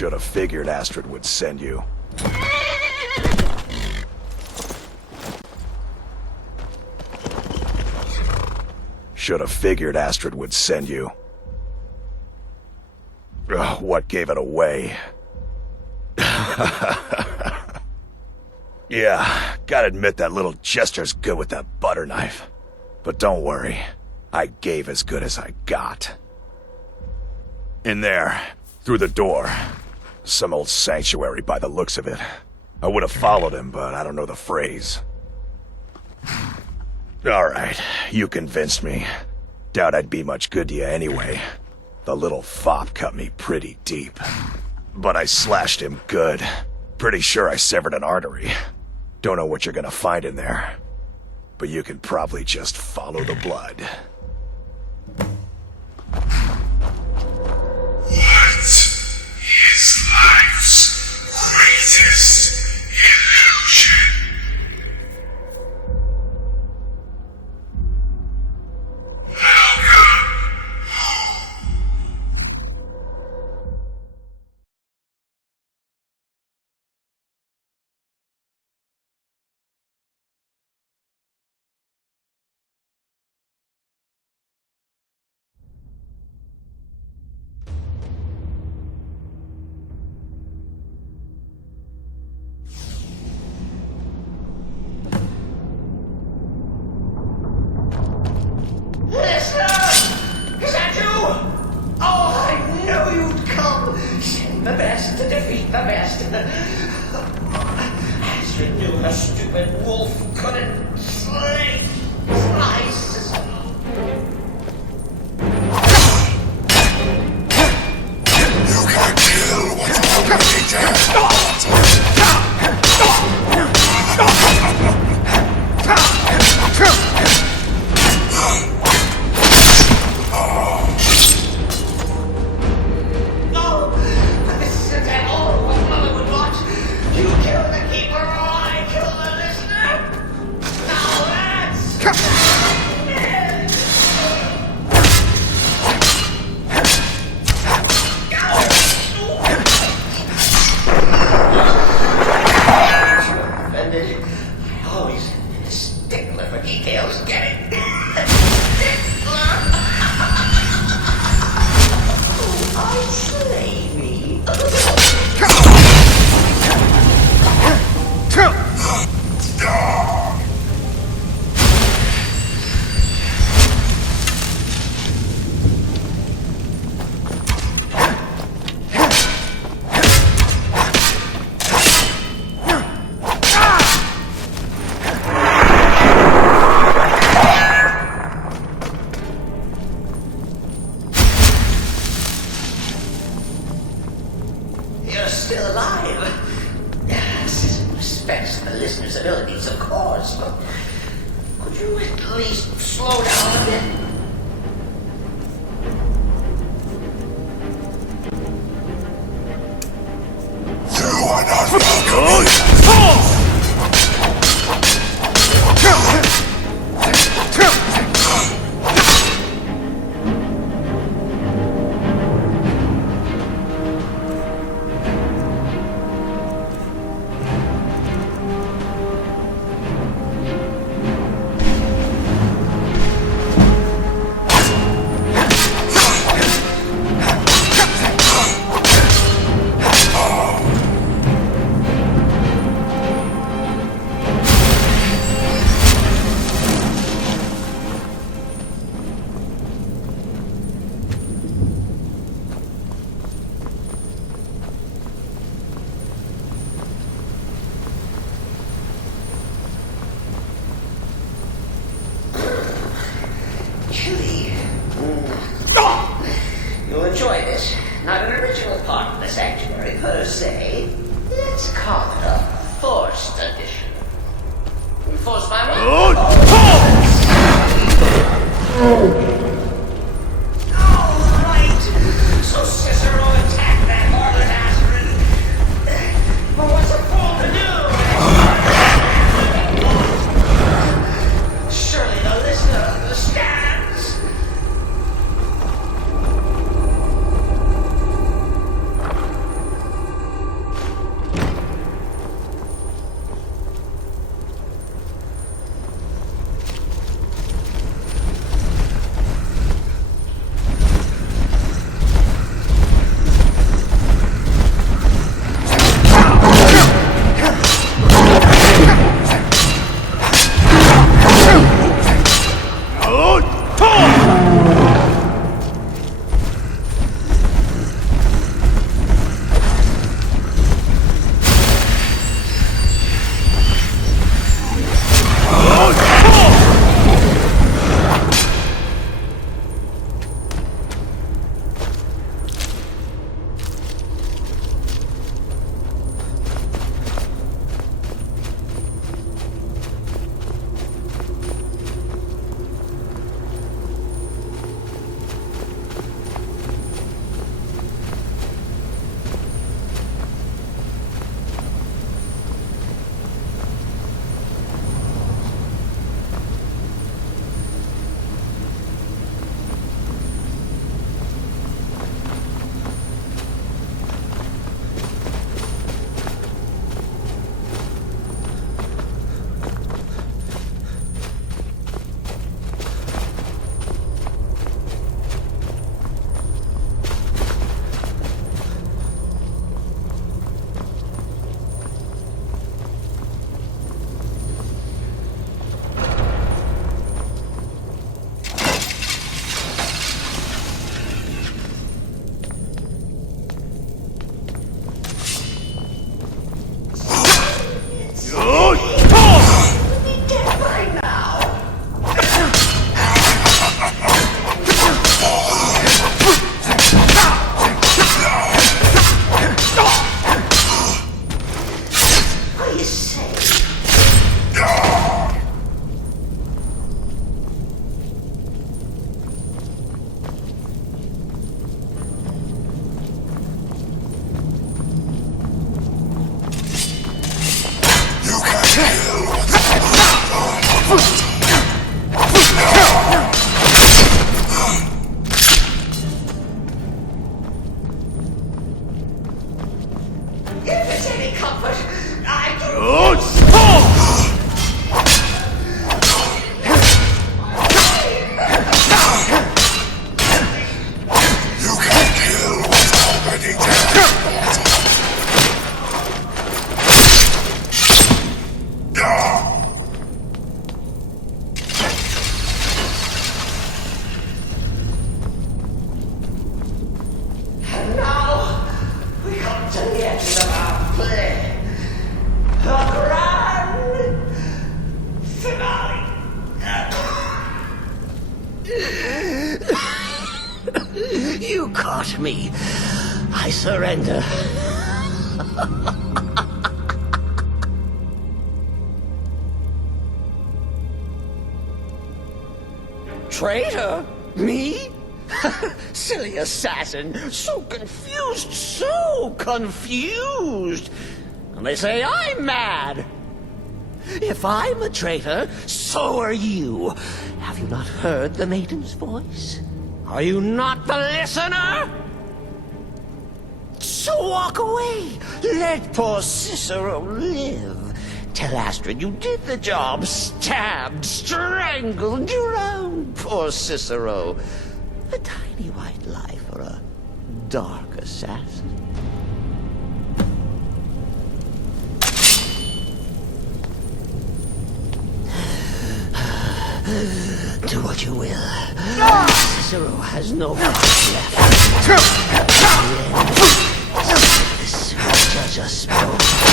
Should have figured Astrid would send you. Should have figured Astrid would send you. Ugh, what gave it away? Yeah, gotta admit that little gesture's good with that butter knife. But don't worry, I gave as good as I got. In there, through the door. Some old sanctuary by the looks of it. I would have followed him, but I don't know the phrase. Alright, you convinced me. Doubt I'd be much good to you anyway. The little fop cut me pretty deep. But I slashed him good. Pretty sure I severed an artery. Don't know what you're gonna find in there. But you can probably just follow the blood. What is life's greatest illusion? The best to defeat the best. Astrid knew her stupid wolf couldn't slay my sister. You can't kill what's already dead. Still alive. Yes, respects the listener's abilities, of course, but could you at least slow down a bit? You are not welcome. You'll enjoy this. Not an original part of the sanctuary per se. Let's call it a forced addition. Forced by what? All right. So Cicero attacked that harlot Astrid. But what's a fool to do? Surely the listener understands. You caught me. I surrender. Traitor? Me? Silly assassin. So confused, so confused. And they say I'm mad. If I'm a traitor, so are you. Have you not heard the maiden's voice? Are you not the listener? So walk away. Let poor Cicero live. Tell Astrid you did the job. Stabbed, strangled, drowned poor Cicero. A tiny white lie for a dark assassin. Do what you will. Cicero has no voice left. This will judge us both.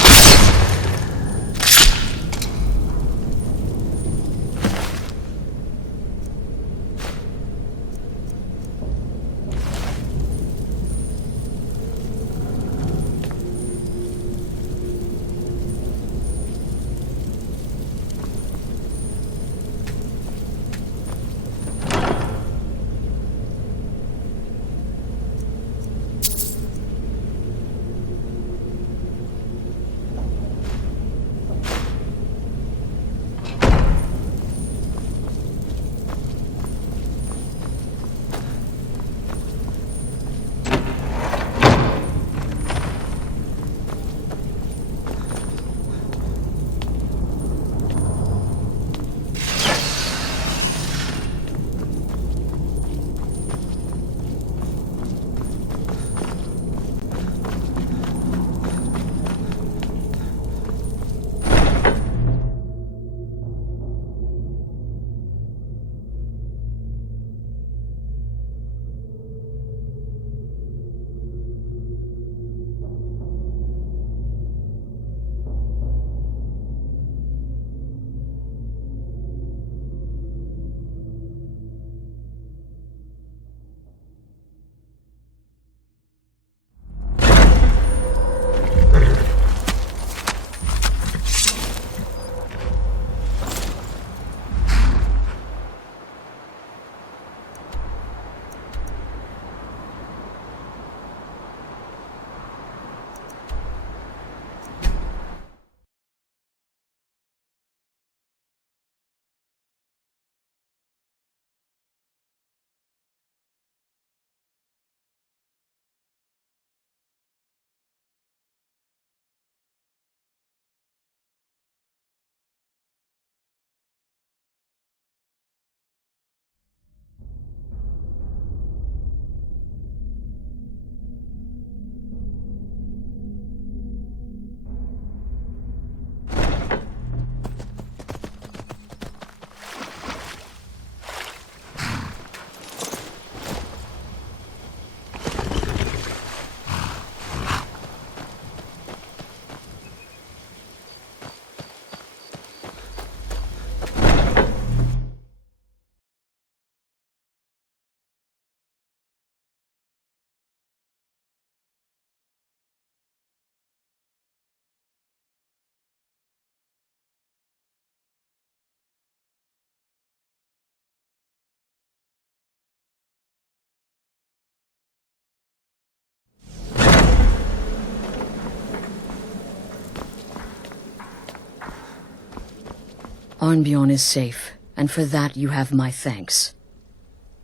Arnbjorn is safe, and for that you have my thanks.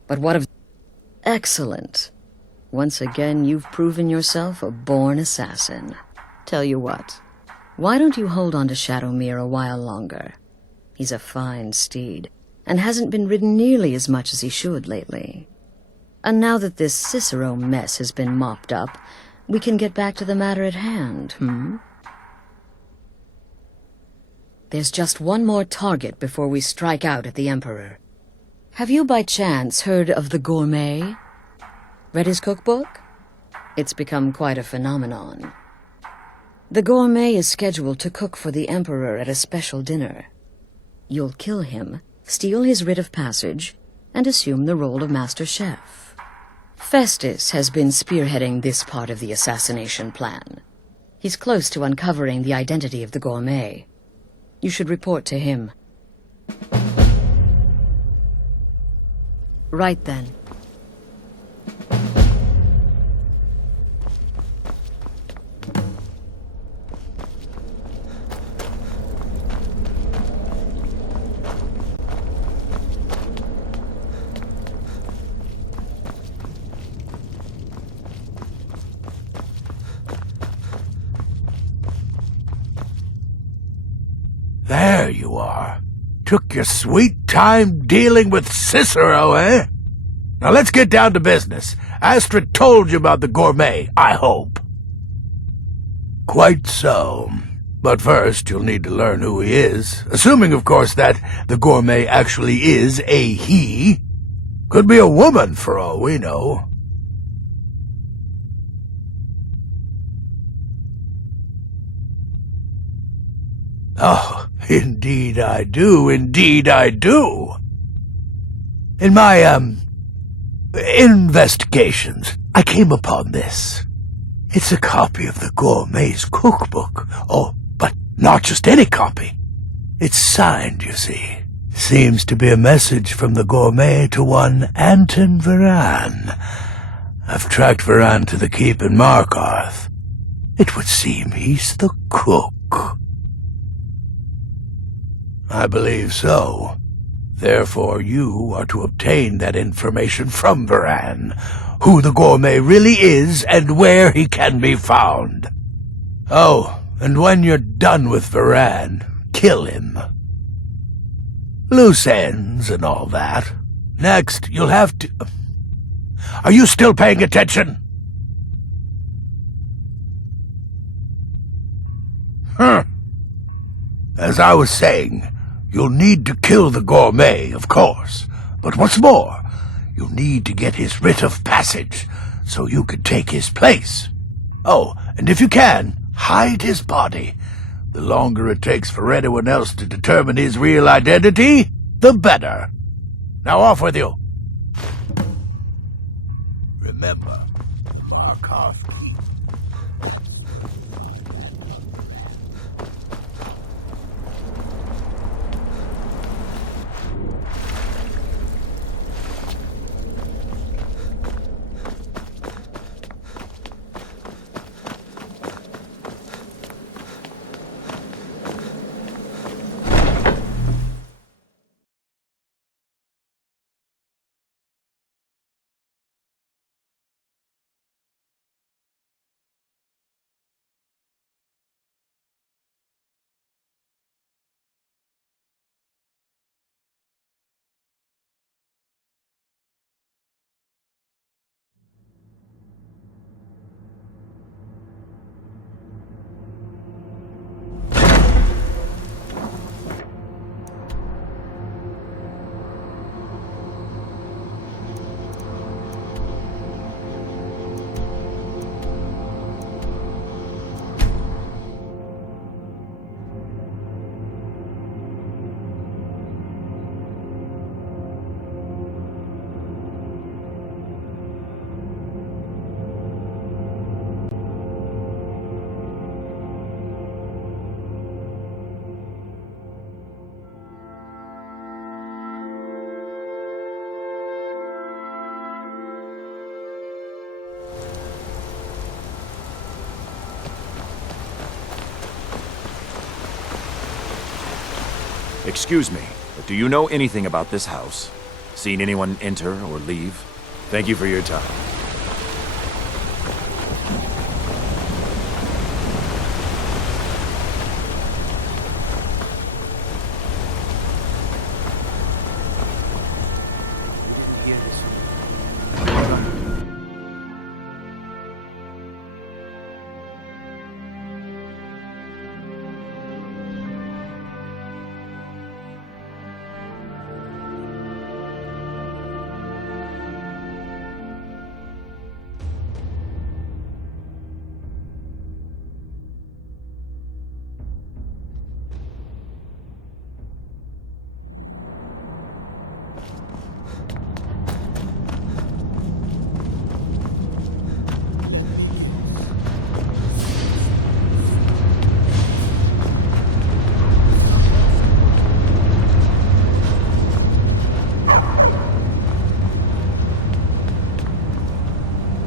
But what of... Excellent. Once again, you've proven yourself a born assassin. Tell you what, why don't you hold on to Shadowmere a while longer? He's a fine steed, and hasn't been ridden nearly as much as he should lately. And now that this Cicero mess has been mopped up, we can get back to the matter at hand, There's just one more target before we strike out at the Emperor. Have you by chance heard of the Gourmet? Read his cookbook? It's become quite a phenomenon. The Gourmet is scheduled to cook for the Emperor at a special dinner. You'll kill him, steal his writ of passage, and assume the role of Master Chef. Festus has been spearheading this part of the assassination plan. He's close to uncovering the identity of the gourmet. You should report to him. Right then. There you are. Took your sweet time dealing with Cicero, eh? Now let's get down to business. Astrid told you about the gourmet, I hope. Quite so. But first, you'll need to learn who he is, assuming, of course, that the gourmet actually is a he. Could be a woman, for all we know. Oh, indeed I do, indeed I do. In my, investigations, I came upon this. It's a copy of the gourmet's cookbook. Oh, but not just any copy. It's signed, you see. Seems to be a message from the gourmet to one Anton Varan. I've tracked Varan to the keep in Markarth. It would seem he's the cook. I believe so. Therefore, you are to obtain that information from Varan, who the gourmet really is and where he can be found. Oh, and when you're done with Varan, kill him. Loose ends and all that. Next, you'll have to... Are you still paying attention? As I was saying, you'll need to kill the gourmet, of course. But what's more, you'll need to get his writ of passage, so you can take his place. Oh, and if you can, hide his body. The longer it takes for anyone else to determine his real identity, the better. Now off with you. Remember, Markarth Keep. Excuse me, but do you know anything about this house? Seen anyone enter or leave? Thank you for your time.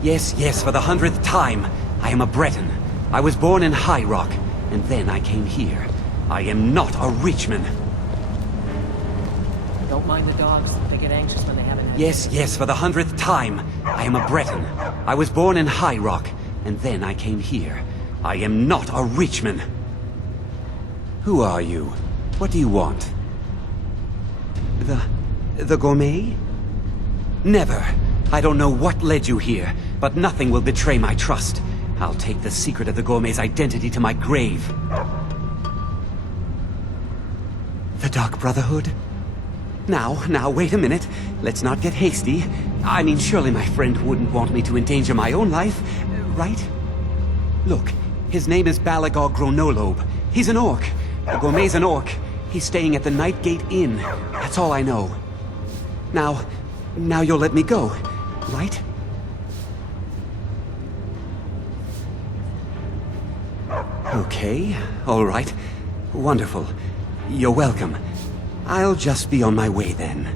Yes, yes, for the 100th time. I am a Breton. I was born in High Rock, and then I came here. I am not a Richman. Don't mind the dogs. They get anxious when they haven't had... Yes, yes, for the 100th time. I am a Breton. I was born in High Rock, and then I came here. I am not a Richman. Who are you? What do you want? The gourmet? Never. I don't know what led you here, but nothing will betray my trust. I'll take the secret of the gourmet's identity to my grave. The Dark Brotherhood? Now, wait a minute. Let's not get hasty. I mean, surely my friend wouldn't want me to endanger my own life, right? Look, his name is Balagog Gronolobe. He's an orc. The gourmet's an orc. He's staying at the Nightgate Inn. That's all I know. Now you'll let me go, right? Okay, all right. Wonderful. You're welcome. I'll just be on my way then.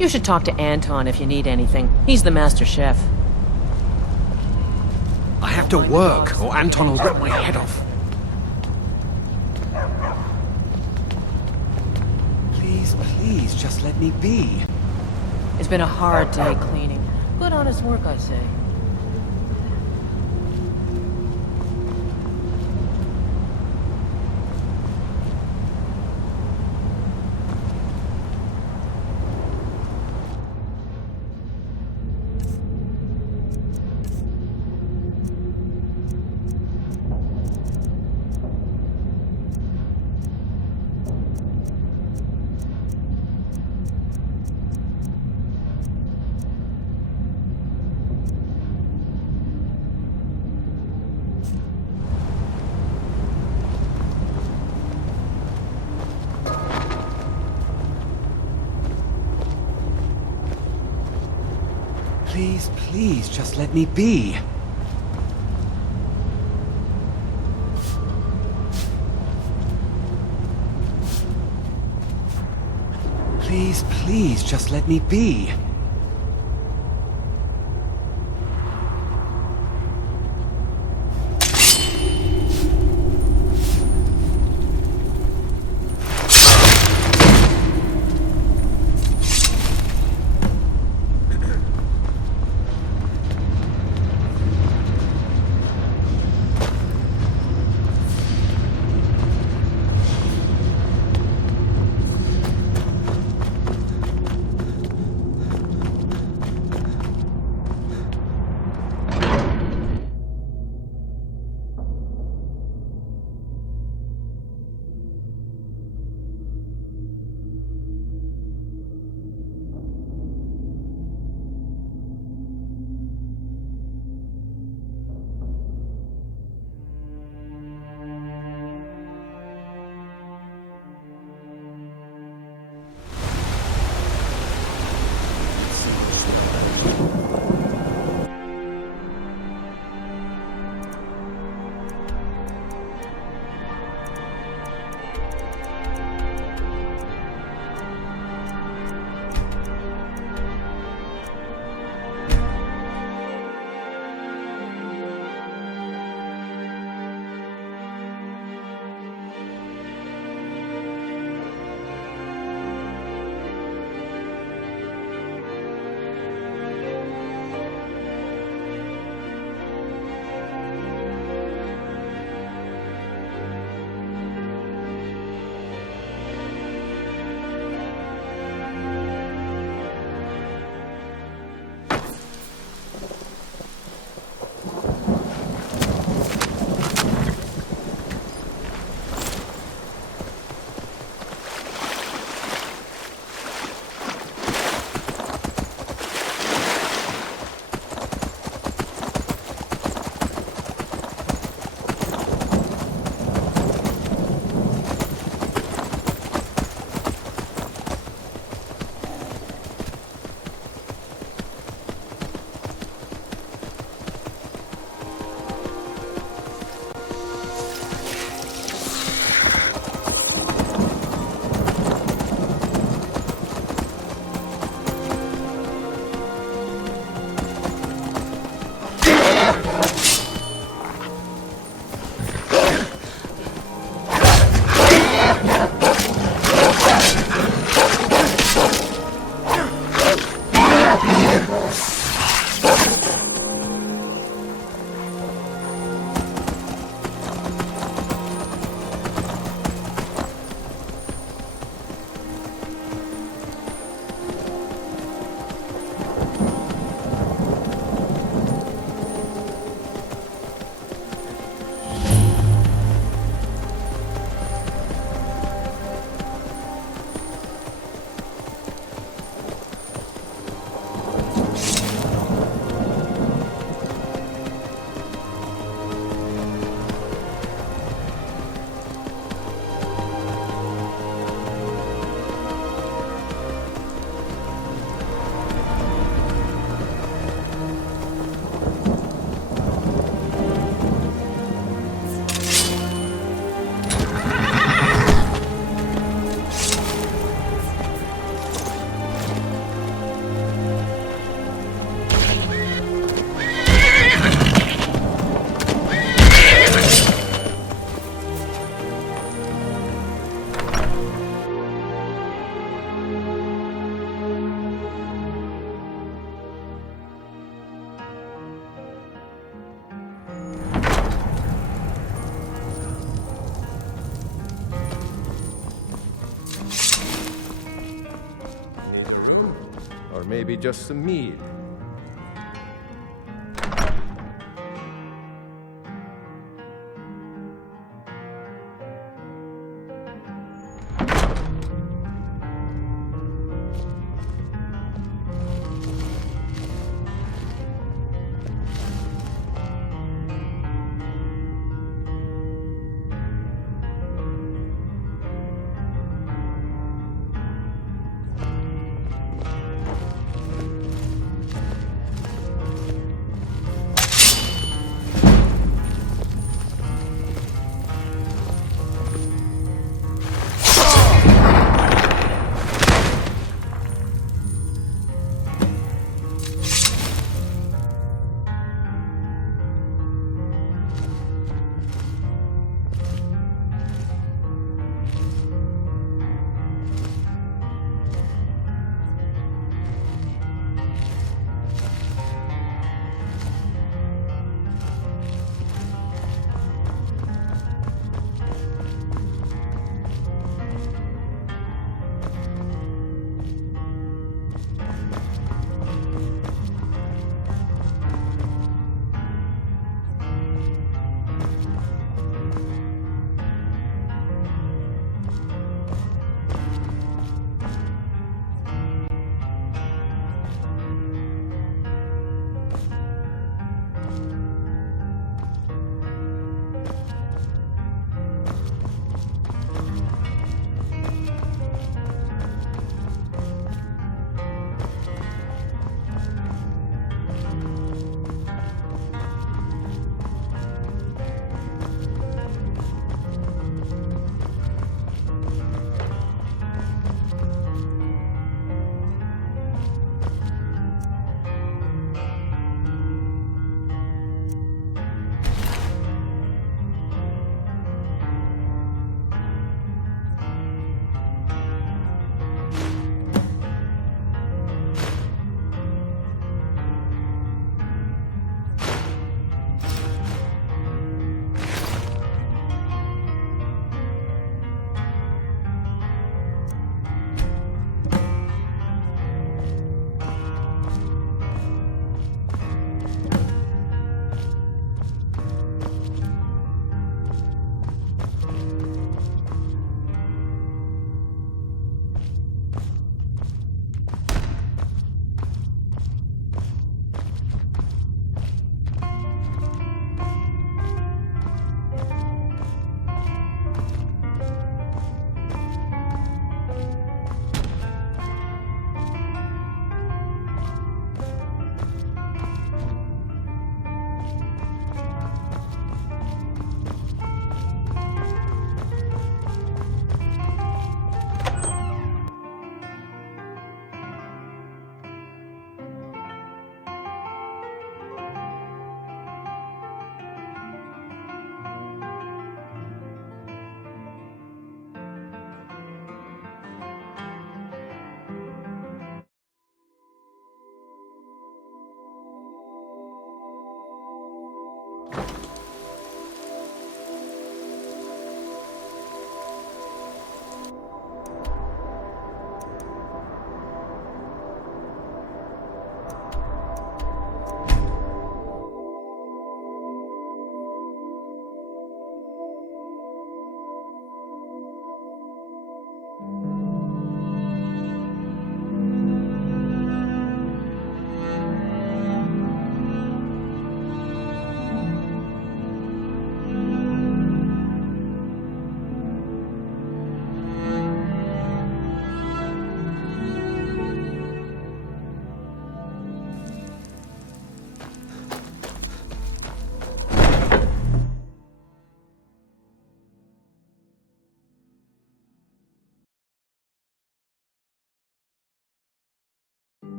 You should talk to Anton if you need anything. He's the master chef. I have to work, or Anton will rip my head off. Please, just let me be. It's been a hard day cleaning. Good honest work, I say. Please, just let me be. Please, just let me be. maybe just some mead.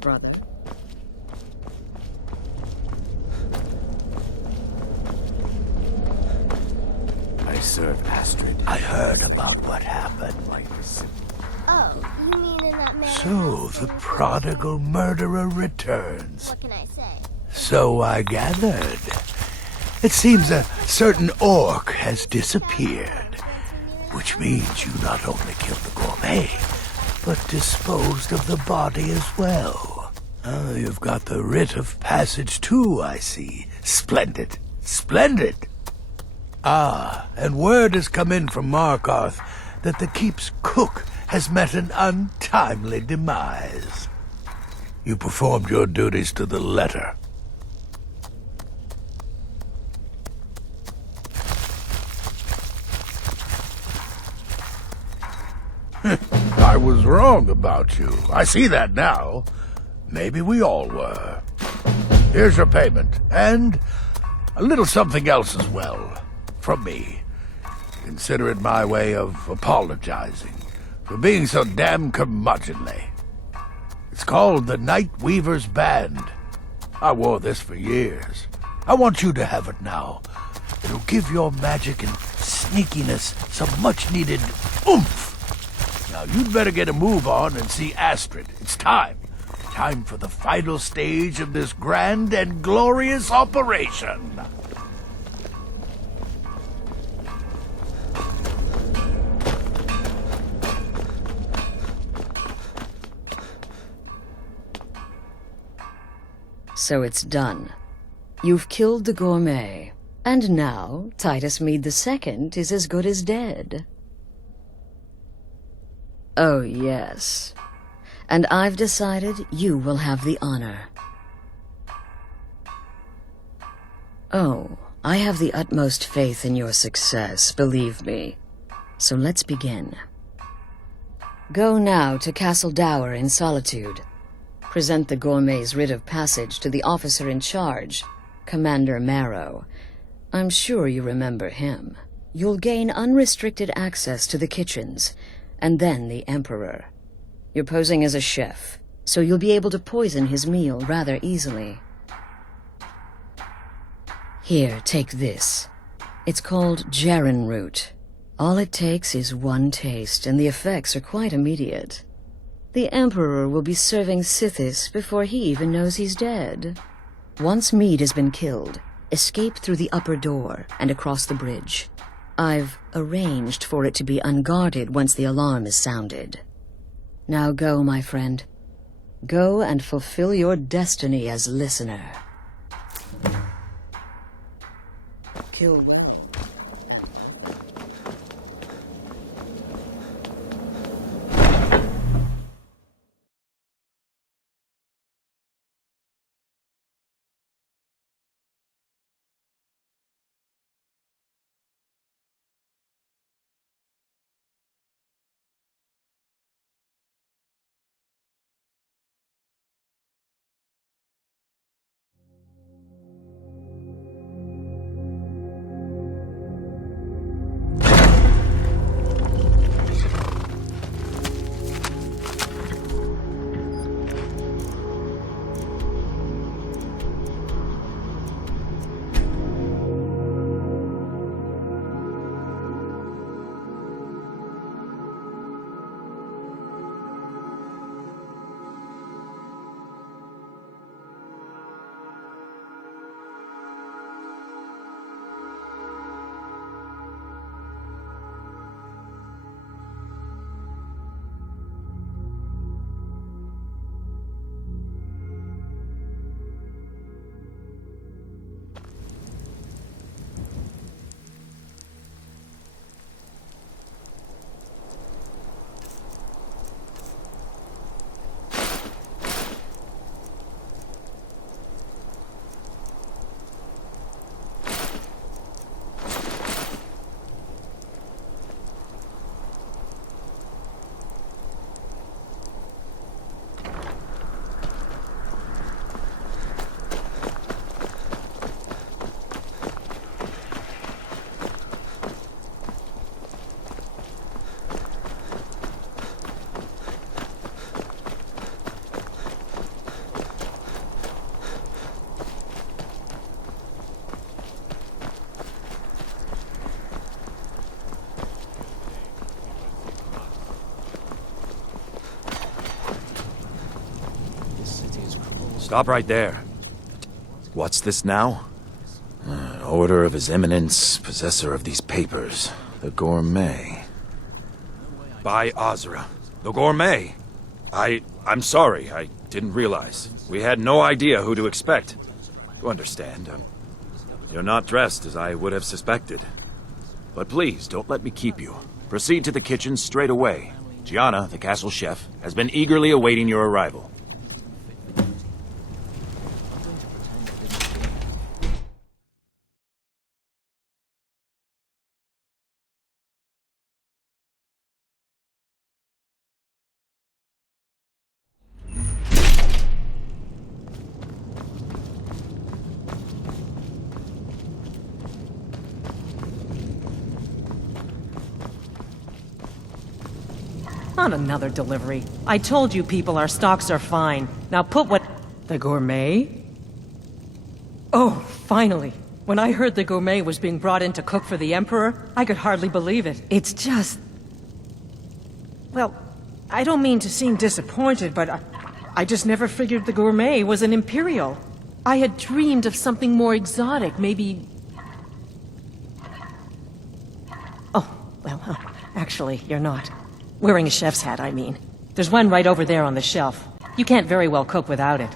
brother. I serve Astrid. I heard about what happened. Oh, you mean in that manor So house the in prodigal murderer returns. What can I say? So I gathered. It seems a certain orc has disappeared, which means you not only killed the gourmet, but disposed of the body as well. Oh, you've got the writ of passage too, I see. Splendid. Splendid. Ah, and word has come in from Markarth that the keep's cook has met an untimely demise. You performed your duties to the letter. I was wrong about you. I see that now. Maybe we all were. Here's your payment, and a little something else as well, from me. Consider it my way of apologizing for being so damn curmudgeonly. It's called the Night Weaver's Band. I wore this for years. I want you to have it now. It'll give your magic and sneakiness some much-needed oomph. Now, you'd better get a move on and see Astrid. It's time. Time for the final stage of this grand and glorious operation. So it's done. You've killed the gourmet. And now, Titus Mead II is as good as dead. Oh, yes. And I've decided you will have the honor. Oh, I have the utmost faith in your success, believe me. So let's begin. Go now to Castle Dower in Solitude. Present the gourmet's writ of passage to the officer in charge, Commander Marrow. I'm sure you remember him. You'll gain unrestricted access to the kitchens, and then the Emperor. You're posing as a chef, so you'll be able to poison his meal rather easily. Here, take this. It's called Jaren root. All it takes is one taste, and the effects are quite immediate. The Emperor will be serving Sithis before he even knows he's dead. Once Mead has been killed, escape through the upper door and across the bridge. I've arranged for it to be unguarded once the alarm is sounded. Now go, my friend. Go and fulfill your destiny as listener. Kill... Stop right there. What's this now? Order of His Eminence, possessor of these papers. The Gourmet. By Azra. The Gourmet? I'm sorry. I didn't realize. We had no idea who to expect. You understand. You're not dressed as I would have suspected. But please, don't let me keep you. Proceed to the kitchen straight away. Gianna, the castle chef, has been eagerly awaiting your arrival. Not another delivery. I told you people our stocks are fine. Now put what... The Gourmet? Oh, finally. When I heard the Gourmet was being brought in to cook for the Emperor, I could hardly believe it. It's just... Well, I don't mean to seem disappointed, but I just never figured the Gourmet was an Imperial. I had dreamed of something more exotic, maybe... Oh, well, actually, you're not. Wearing a chef's hat, I mean. There's one right over there on the shelf. You can't very well cook without it.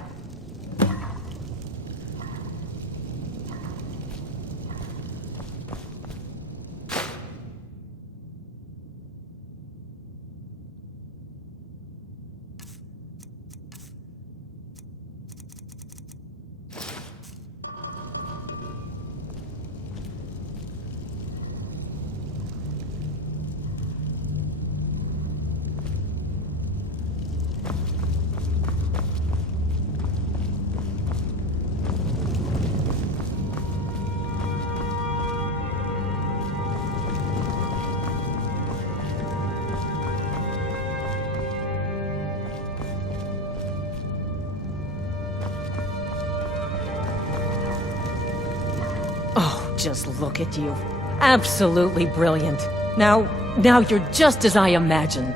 Just look at you. Absolutely brilliant. Now you're just as I imagined.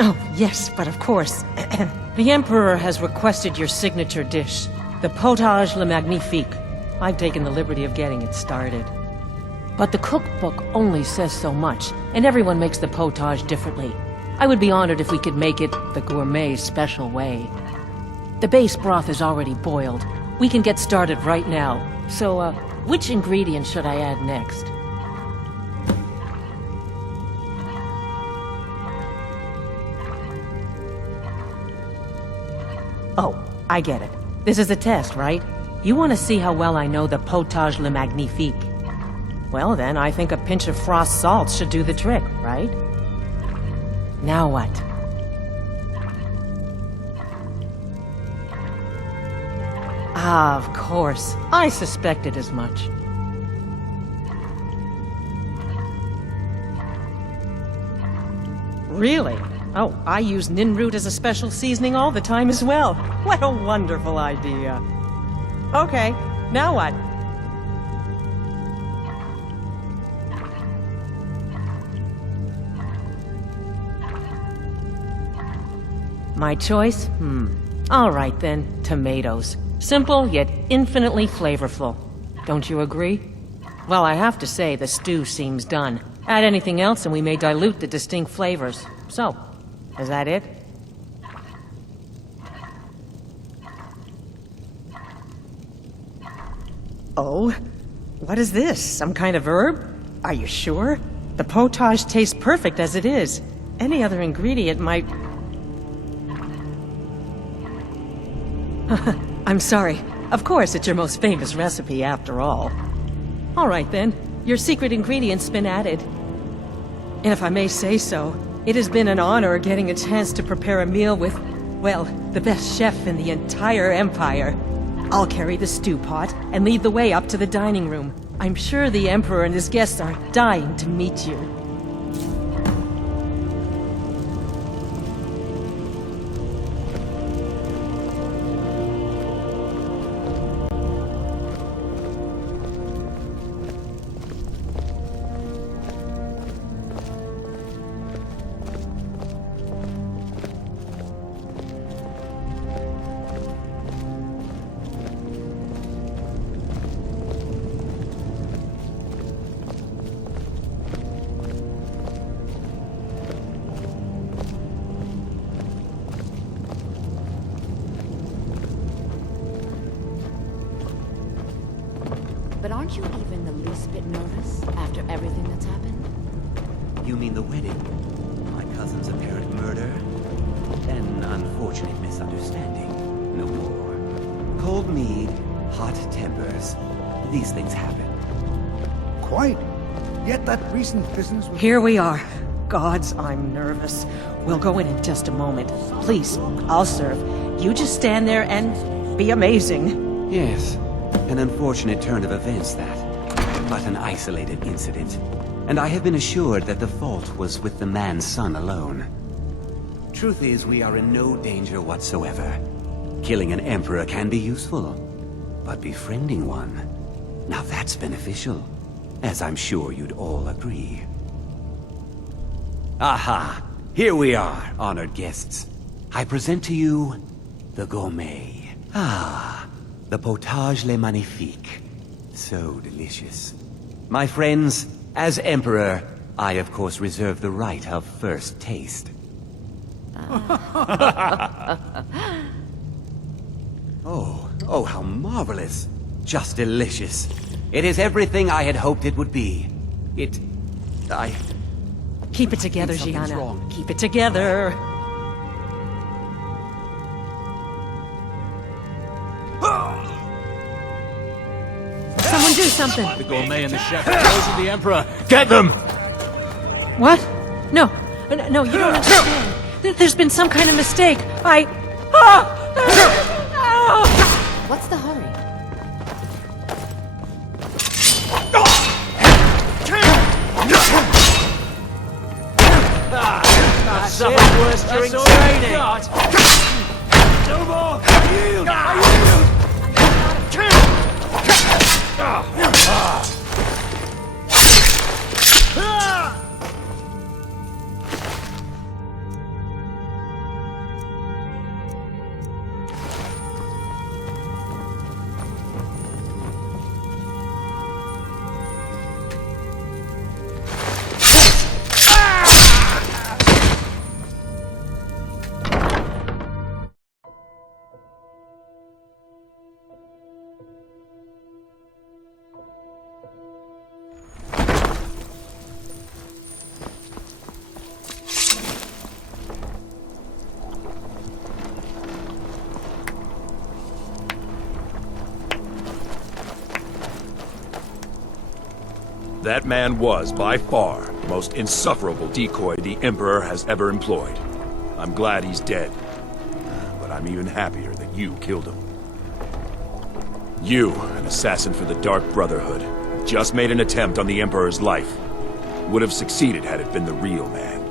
Oh, yes, but of course. The Emperor has requested your signature dish, the potage le magnifique. I've taken the liberty of getting it started. But the cookbook only says so much, and everyone makes the potage differently. I would be honored if we could make it the Gourmet special way. The base broth is already boiled. We can get started right now. So, which ingredient should I add next? Oh, I get it. This is a test, right? You want to see how well I know the potage le magnifique. Well then, I think a pinch of frost salt should do the trick, right? Now what? Ah, of course. I suspected as much. Really? Oh, I use nin root as a special seasoning all the time as well. What a wonderful idea. Okay, now what? My choice? All right then, tomatoes. Simple, yet infinitely flavorful. Don't you agree? Well, I have to say, the stew seems done. Add anything else and we may dilute the distinct flavors. So, is that it? Oh? What is this? Some kind of herb? Are you sure? The potage tastes perfect as it is. Any other ingredient might... I'm sorry. Of course, it's your most famous recipe, after all. All right, then. Your secret ingredient's been added. And if I may say so, it has been an honor getting a chance to prepare a meal with, well, the best chef in the entire Empire. I'll carry the stew pot and lead the way up to the dining room. I'm sure the Emperor and his guests are dying to meet you. Aren't you even the least bit nervous after everything that's happened? You mean the wedding? My cousin's apparent murder? An unfortunate misunderstanding. No more. Cold mead, hot tempers. These things happen. Quite. Yet that recent business was... Here we are. Gods, I'm nervous. We'll go in just a moment. Please, I'll serve. You just stand there and be amazing. Yes, an unfortunate turn of events that. But an isolated incident. And I have been assured that the fault was with the man's son alone. Truth is, we are in no danger whatsoever. Killing an emperor can be useful. But befriending one, now that's beneficial. As I'm sure you'd all agree. Aha! Here we are, honored guests. I present to you the gourmet. Ah, the potage le magnifique. So delicious. My friends, as Emperor, I of course reserve the right of first taste. Oh, how marvelous. Just delicious. It is everything I had hoped it would be. Keep it together, Something's Gianna. wrong. Keep it together. Someone do something. The gourmet and the chef are close with the Emperor. Get them! What? No, no, you don't understand. There's been some kind of mistake. What's the hurry? Suffered worse during training. No more! Yield! That man was, by far, the most insufferable decoy the Emperor has ever employed. I'm glad he's dead. But I'm even happier that you killed him. You, an assassin for the Dark Brotherhood, just made an attempt on the Emperor's life. Would have succeeded had it been the real man.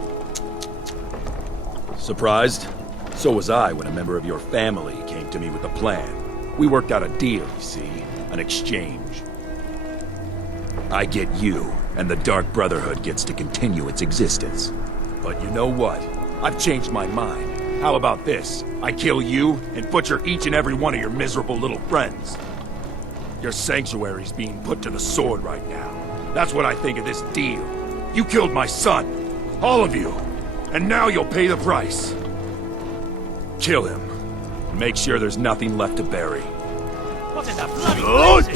Surprised? So was I when a member of your family came to me with a plan. We worked out a deal, you see, an exchange. I get you, and the Dark Brotherhood gets to continue its existence. But you know what? I've changed my mind. How about this? I kill you, and butcher each and every one of your miserable little friends. Your sanctuary's being put to the sword right now. That's what I think of this deal. You killed my son. All of you. And now you'll pay the price. Kill him. Make sure there's nothing left to bury. What in the bloody...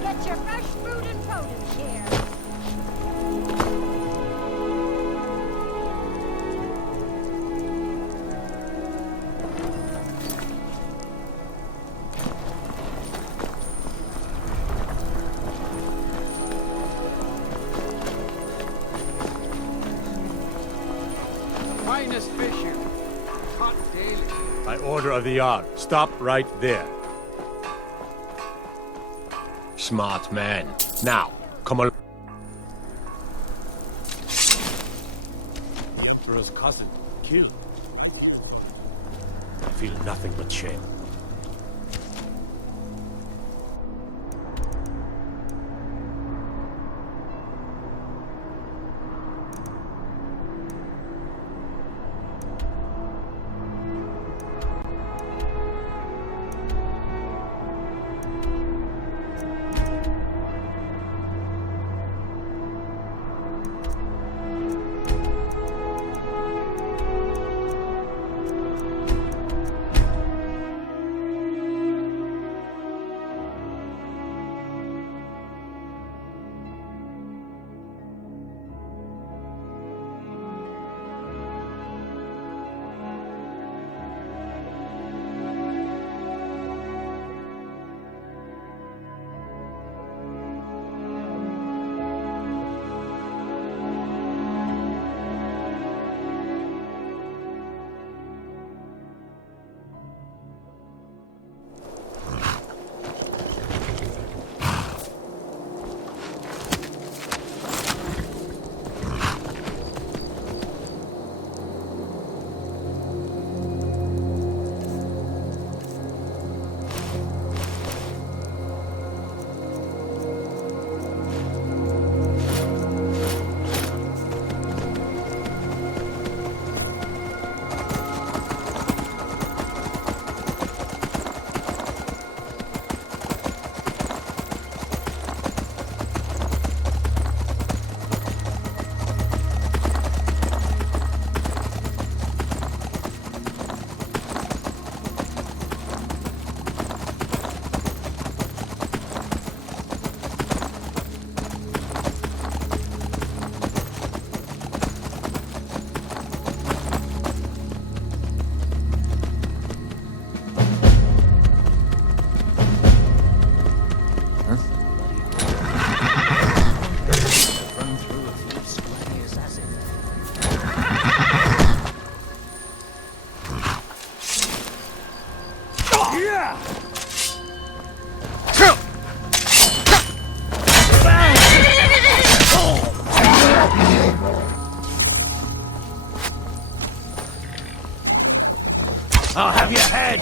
Get your fresh fruit and produce here. Finest fish here. Caught daily. By order of the Jarl. Stop right there. Smart man. Now, come on. Emperor's cousin, killed. feel nothing but shame. I'll have your head!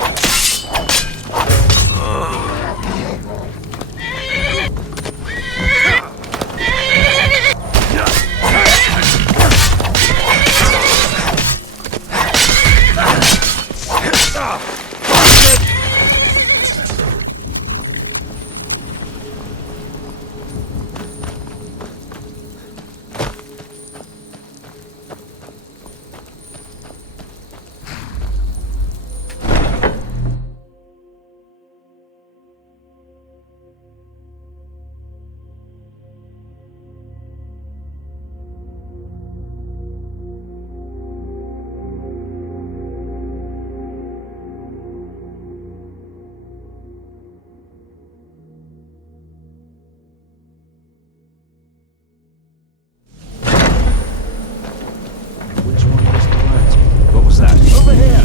What was that? Over here!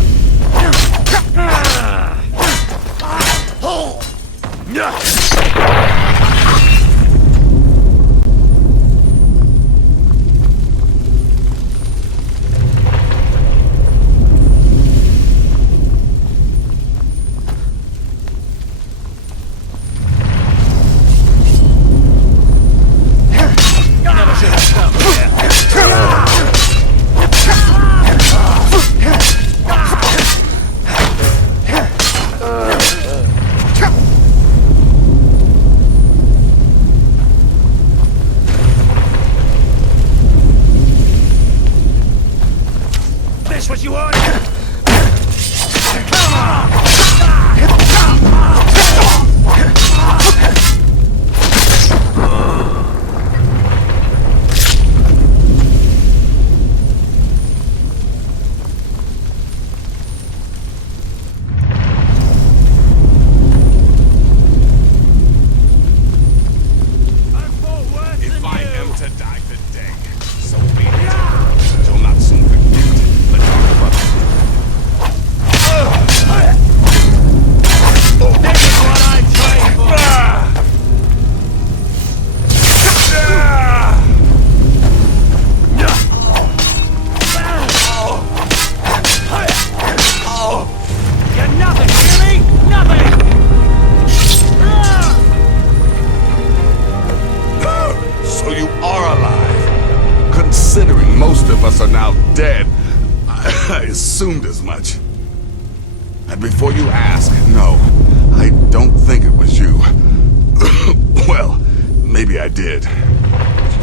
I did.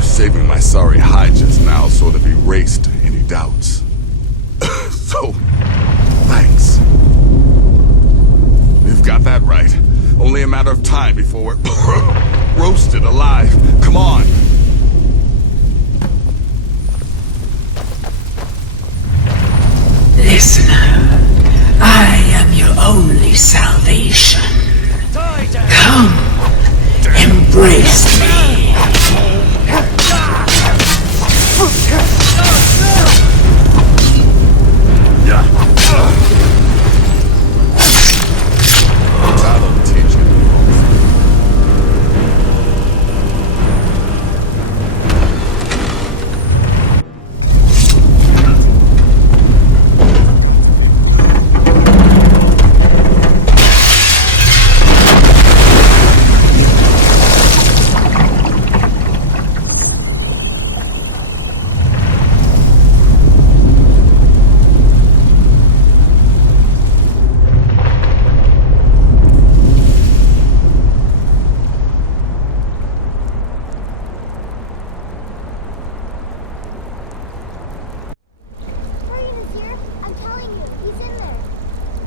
Saving my sorry hide just now sort of erased any doubts. So, thanks. You've got that right. Only a matter of time before we're roasted alive. Come on. Listener, I am your only salvation. Come, embrace me. That'll teach you.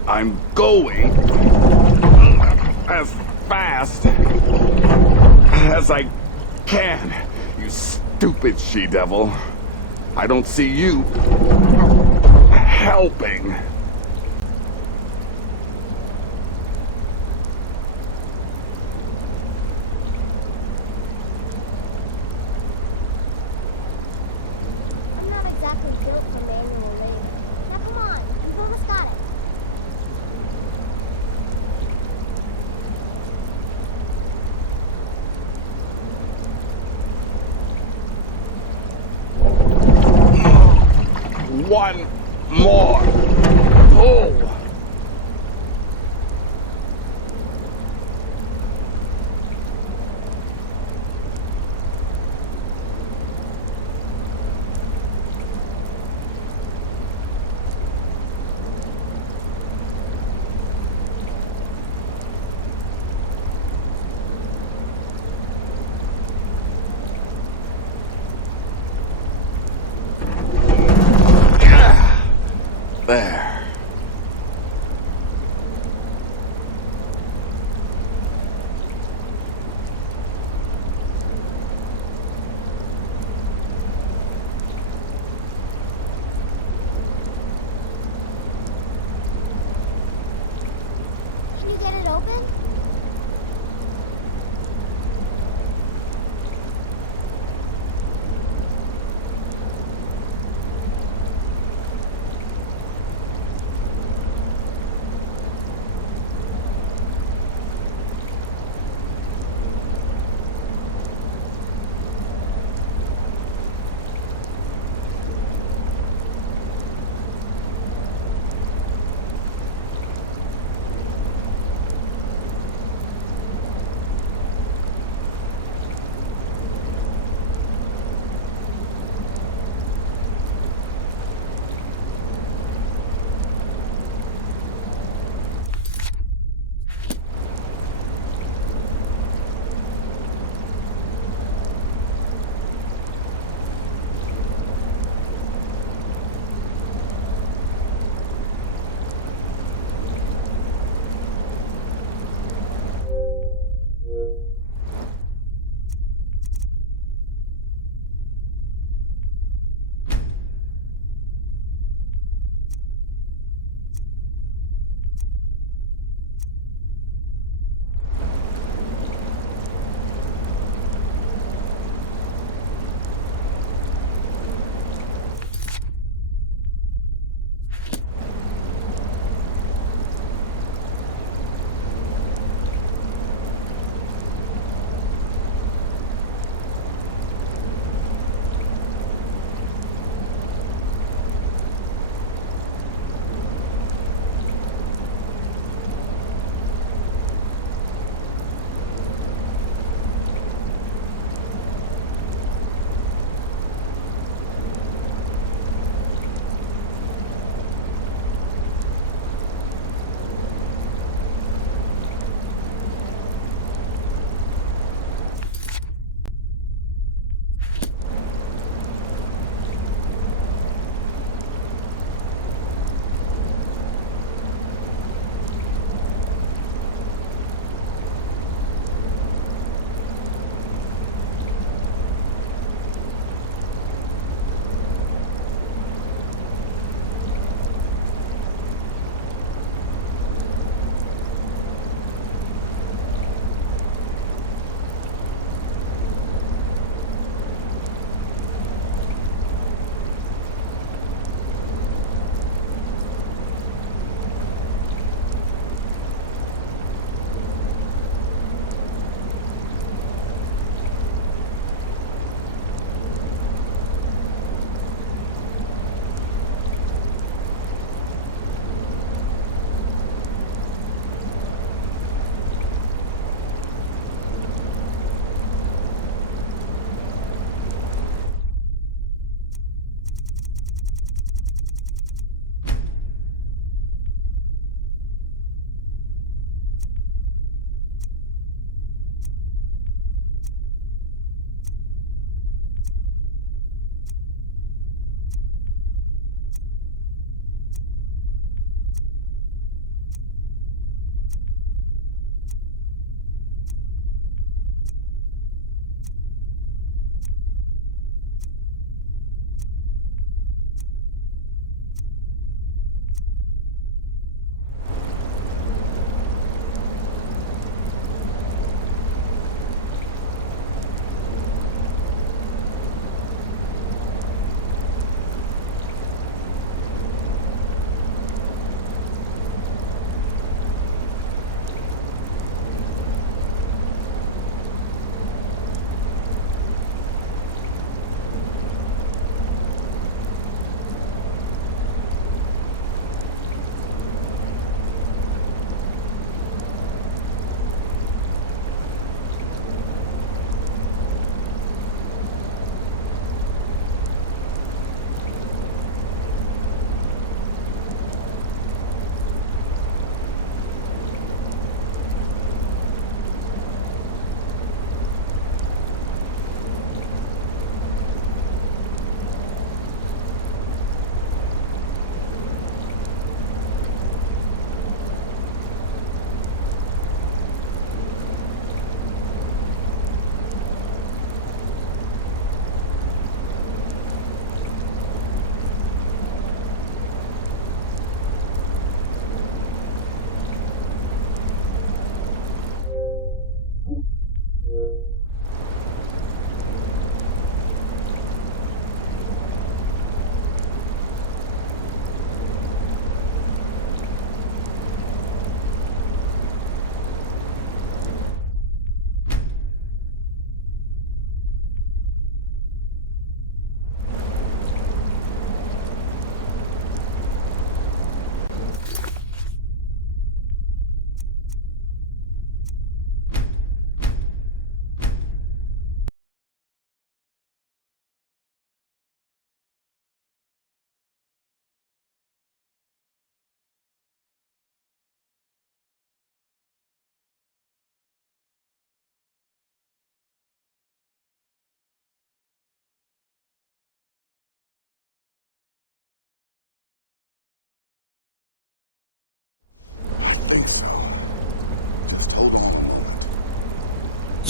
I'm going as fast as I can, you stupid she-devil. I don't see you helping. I'm not exactly built for manual labor. Now come on, you've almost got it. One more pull.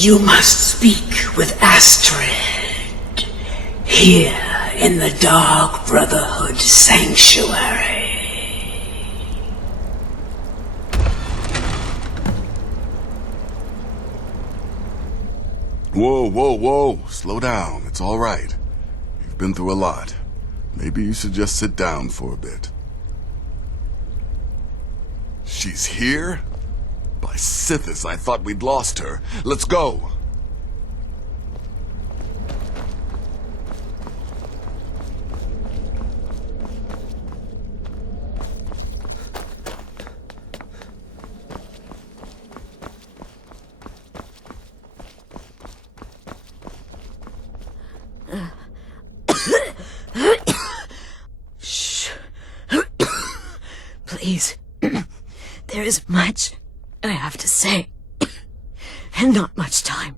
You must speak with Astrid, here in the Dark Brotherhood Sanctuary. Whoa, whoa, whoa. Slow down. It's all right. You've been through a lot. Maybe you should just sit down for a bit. She's here? By Sithis, I thought we'd lost her. Let's go. Please. There is much I have to say, and not much time.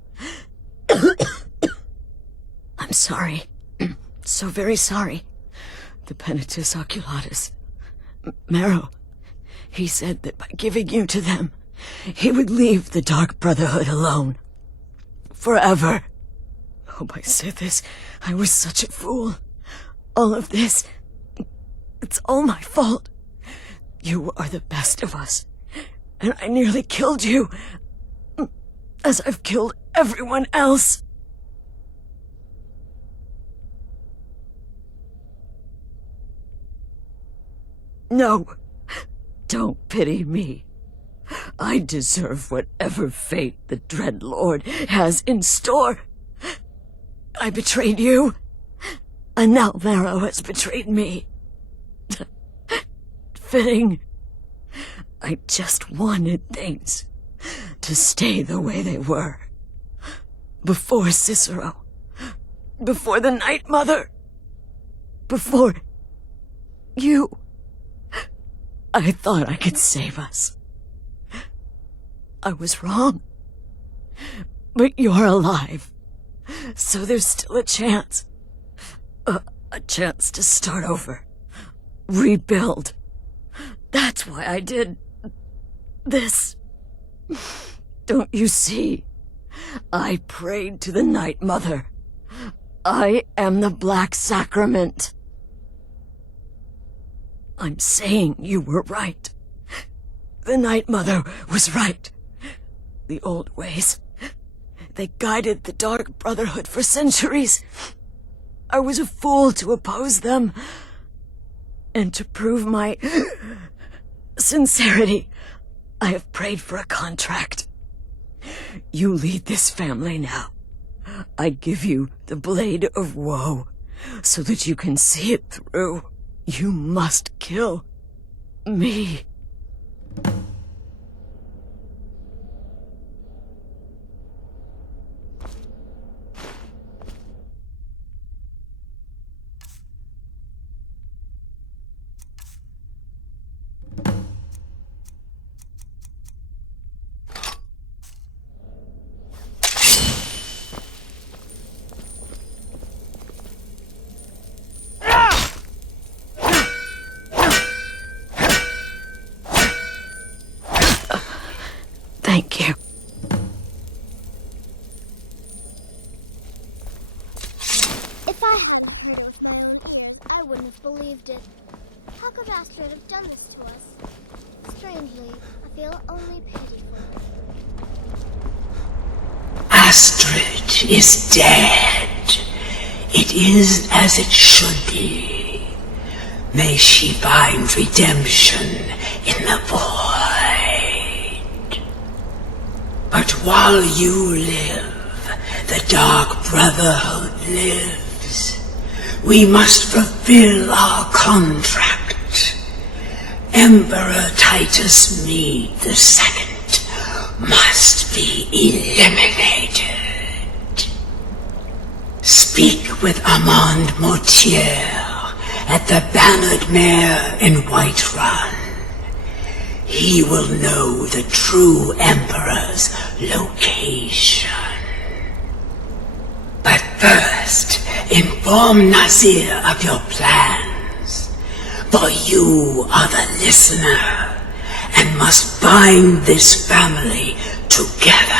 I'm sorry. So very sorry. The Penitus Oculatus. Marrow. He said that by giving you to them, he would leave the Dark Brotherhood alone. Forever. Oh, by Sithis, I was such a fool. All of this, it's all my fault. You are the best of us, and I nearly killed you, as I've killed everyone else. No, don't pity me. I deserve whatever fate the Dread Lord has in store. I betrayed you, and now Marrow has betrayed me. Fitting. I just wanted things to stay the way they were. Before Cicero. Before the Night Mother. Before you. I thought I could save us. I was wrong. But you're alive. So there's still a chance. A chance to start over. Rebuild. That's why I did this. Don't you see? I prayed to the Night Mother. I am the Black Sacrament. I'm saying you were right. The Night Mother was right. The old ways, they guided the Dark Brotherhood for centuries. I was a fool to oppose them. And to prove my sincerity, I have prayed for a contract. You lead this family now. I give you the Blade of Woe, so that you can see it through. You must kill me. Thank you. If I hadn't heard it with my own ears, I wouldn't have believed it. How could Astrid have done this to us? Strangely, I feel only pity for her. Astrid is dead. It is as it should be. May she find redemption in the void. But while you live, the Dark Brotherhood lives. We must fulfill our contract. Emperor Titus Mede II must be eliminated. Speak with Armand Mortier at the Bannered Mare in Whiterun. He will know the true Emperor's location. But first, inform Nazir of your plans, for you are the listener and must bind this family together.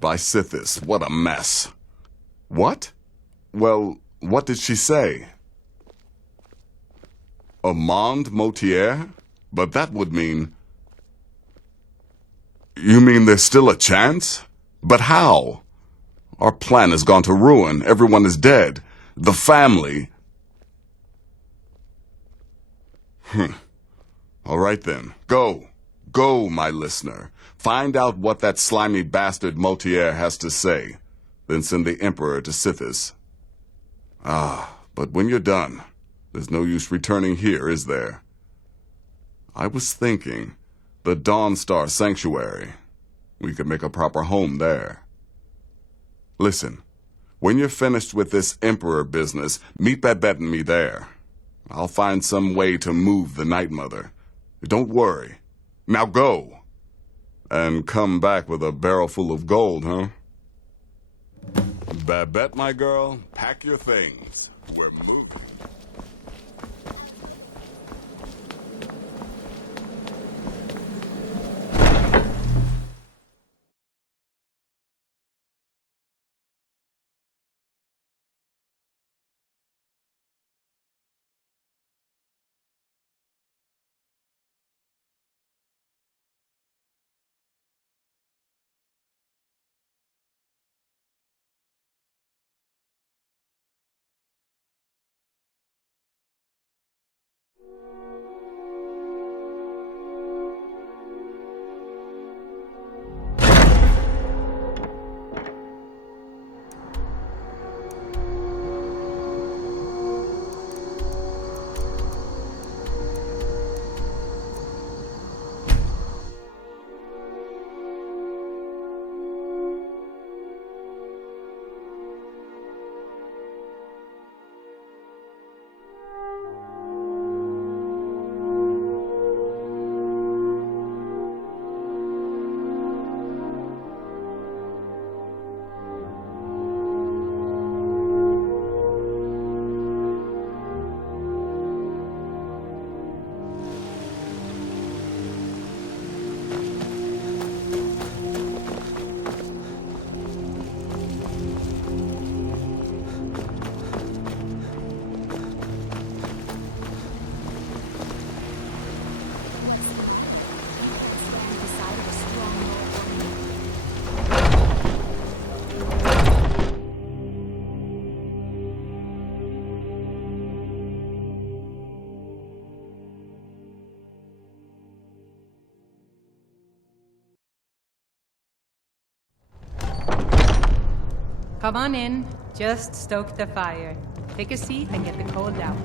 by Sithis. What a mess. What? Well, what did she say? Amand Motier? But that would mean... You mean there's still a chance? But how? Our plan has gone to ruin. Everyone is dead. The family... All right then. Go. Go, my listener. Find out what that slimy bastard Motier has to say. Then send the Emperor to Sithis. But when you're done, there's no use returning here, is there? I was thinking, the Dawnstar Sanctuary. We could make a proper home there. Listen, when you're finished with this Emperor business, meet Babette and me there. I'll find some way to move the Night Mother. Don't worry. Now go. And come back with a barrel full of gold, huh? Babette, my girl, pack your things. We're moving. Come on in. Just stoke the fire. Take a seat and get the cold out.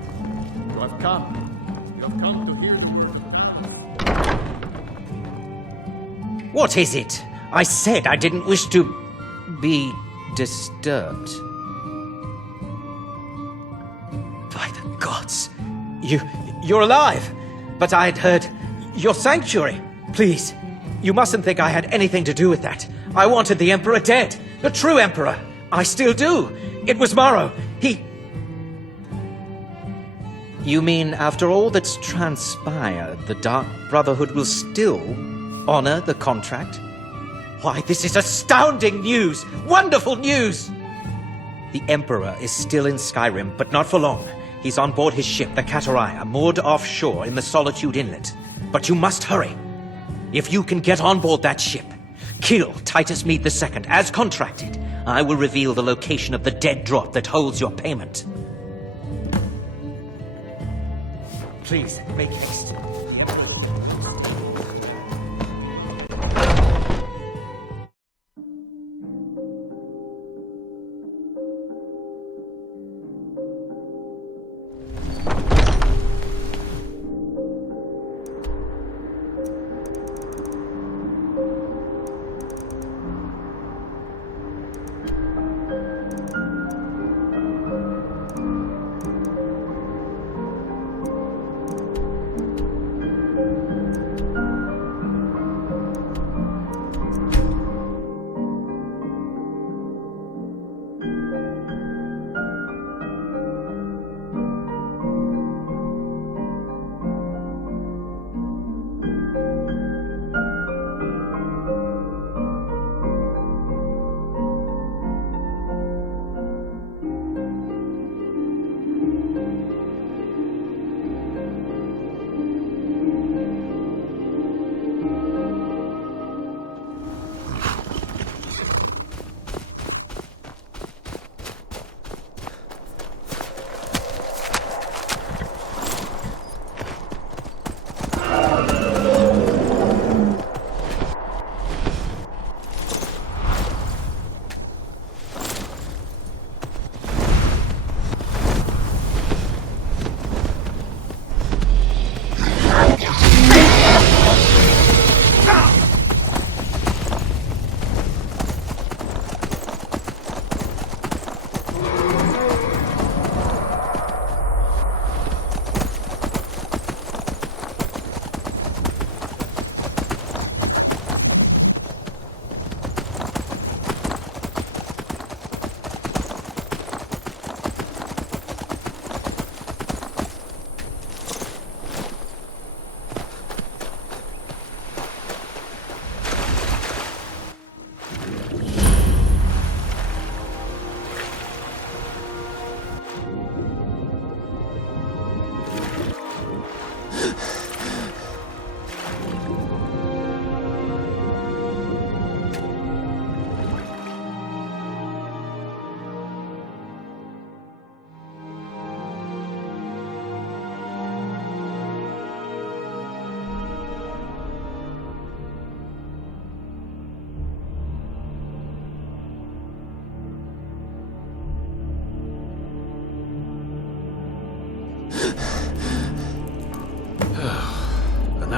You have come. You have come to hear the word. What is it? I said I didn't wish to be disturbed. By the gods! You're alive! But I had heard your sanctuary. Please, you mustn't think I had anything to do with that. I wanted the Emperor dead. The true Emperor. I still do. It was Morrow. You mean after all that's transpired, the Dark Brotherhood will still honor the contract? Why, this is astounding news! Wonderful news! The Emperor is still in Skyrim, but not for long. He's on board his ship, the Kataraya, moored offshore in the Solitude Inlet. But you must hurry. If you can get on board that ship, kill Titus Mead II, as contracted, I will reveal the location of the dead drop that holds your payment. Please, make haste.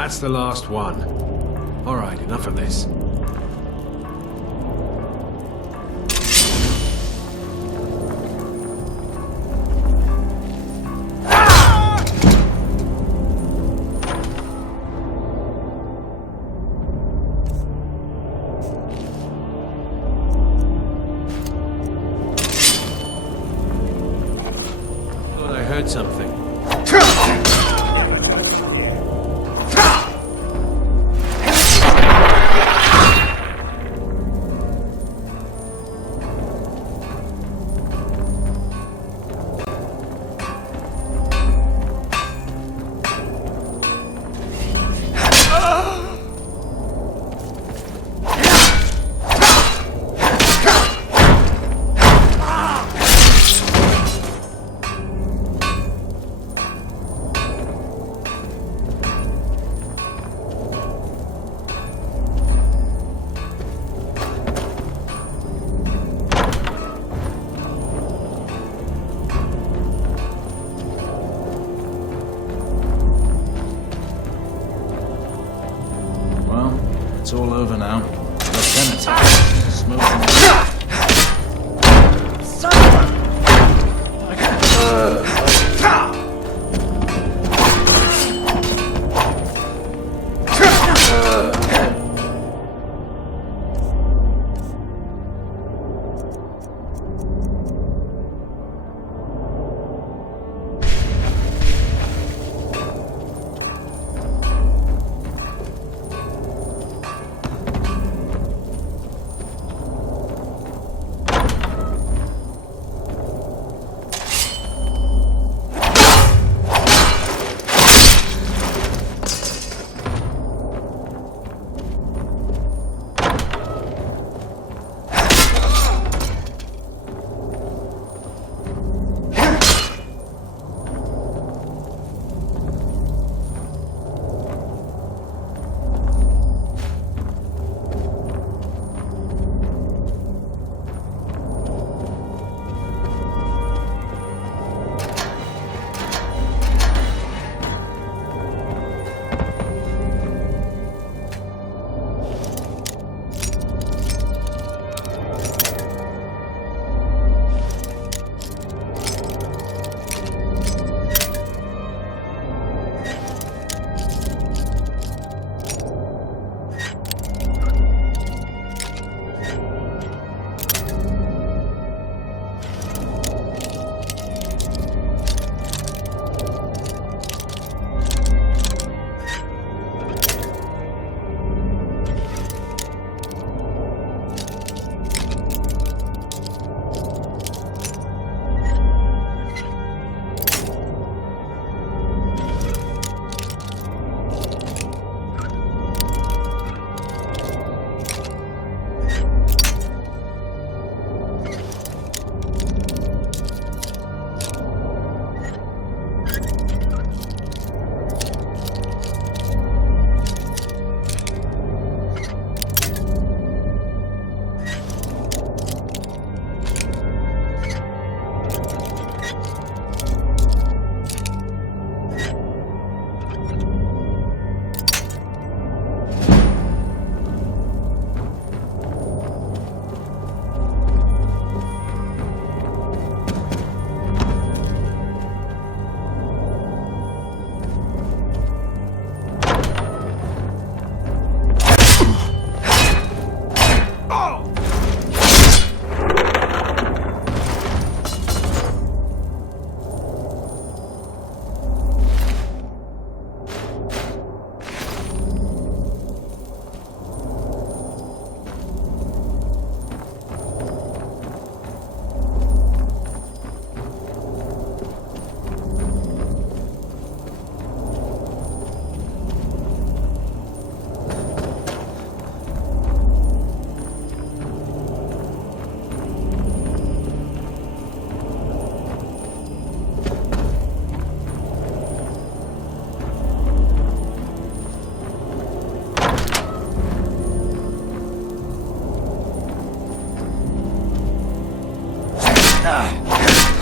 That's the last one. Alright, enough of this. Thought I heard something. It's all over now. Lieutenant, smoking.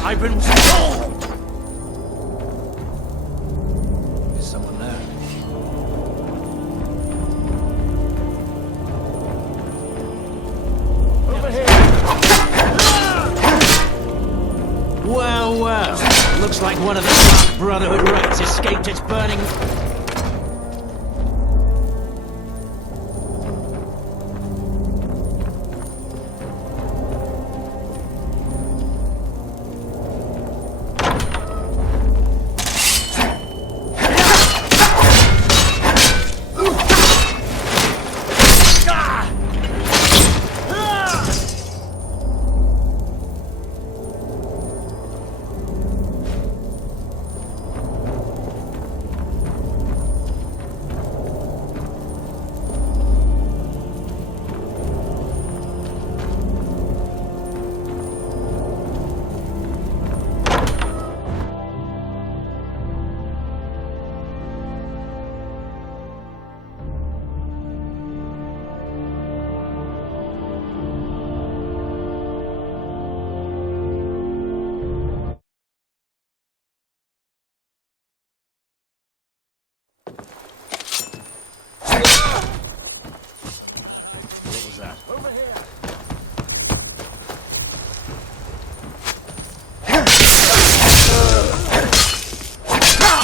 I've been told! Is someone there? like one of the Dark Brotherhood rites escaped its burning...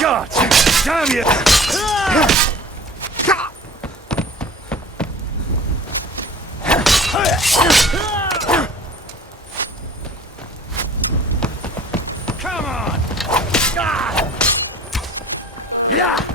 God damn you! Come on! Yeah!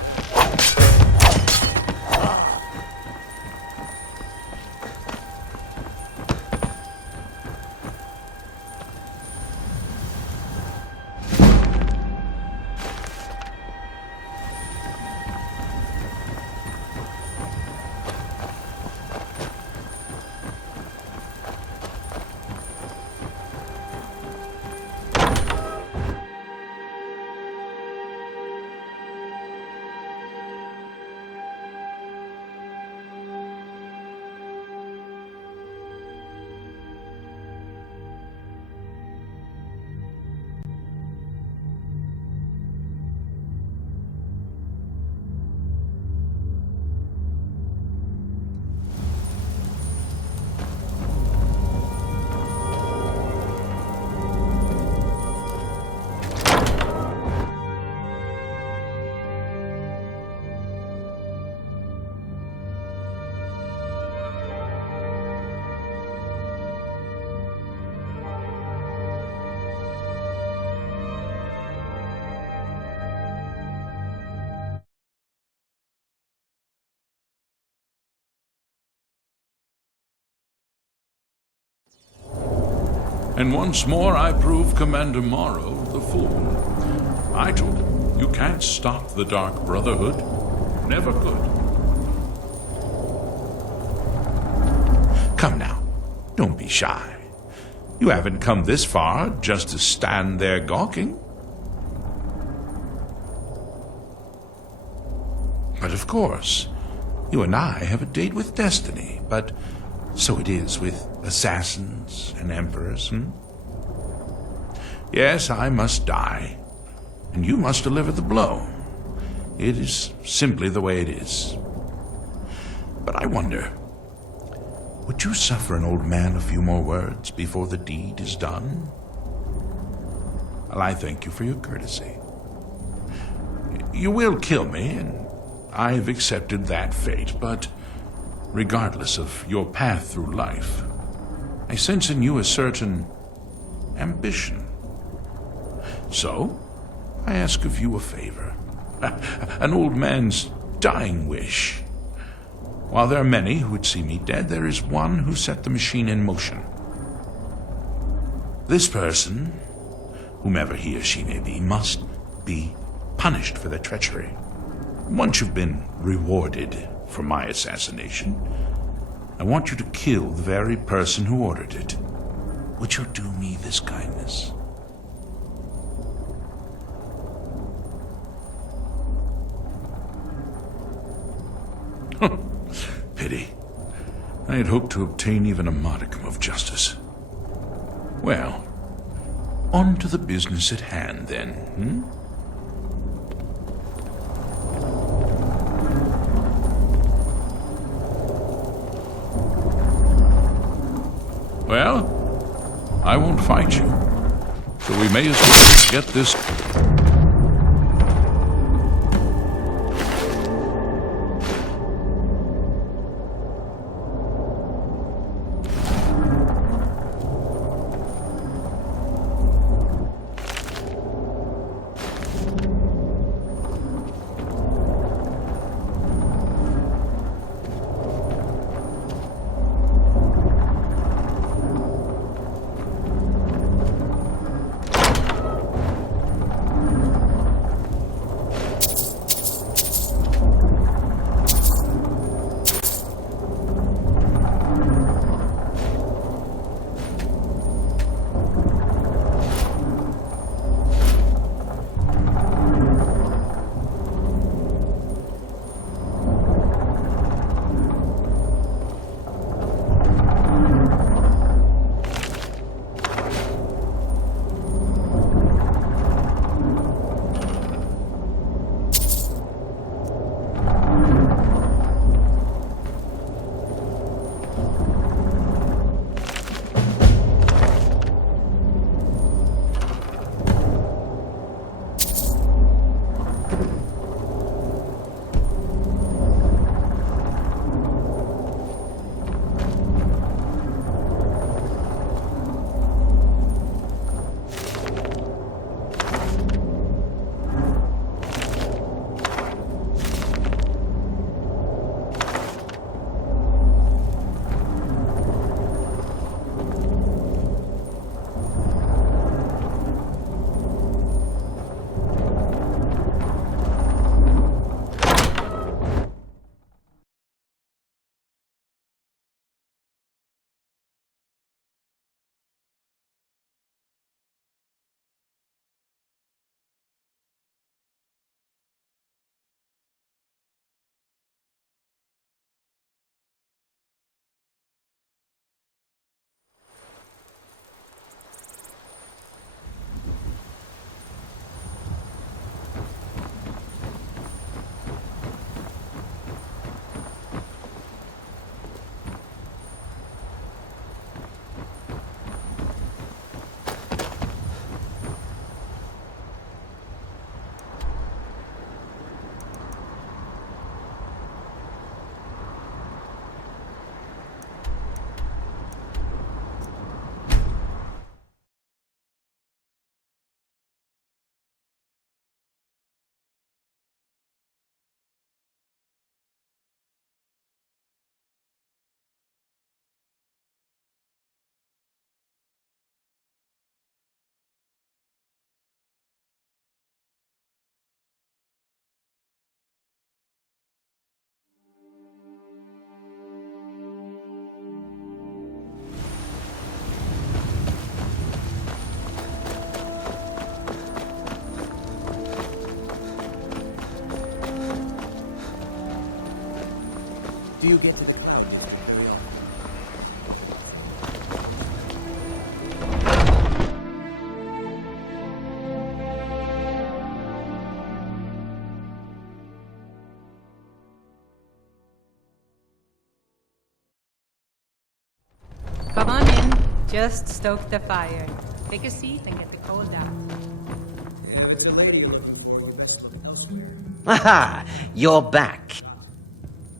And once more I prove Commander Morrow the fool. I told him, you can't stop the Dark Brotherhood. Never could. Come now, don't be shy. You haven't come this far just to stand there gawking. But of course, you and I have a date with destiny, but so it is with assassins and emperors, Yes, I must die, and you must deliver the blow. It is simply the way it is. But I wonder, would you suffer an old man a few more words before the deed is done? Well, I thank you for your courtesy. You will kill me, and I've accepted that fate, but regardless of your path through life, I sense in you a certain ambition. So, I ask of you a favor. An old man's dying wish. While there are many who would see me dead, there is one who set the machine in motion. This person, whomever he or she may be, must be punished for their treachery. Once you've been rewarded for my assassination, I want you to kill the very person who ordered it. Would you do me this kindness? Pity. I had hoped to obtain even a modicum of justice. Well, on to the business at hand, then, Well, I won't fight you. so we may as well get this. Do you get to the Come on in. Just stoke the fire. Take a seat and get the cold out. Aha! You're back.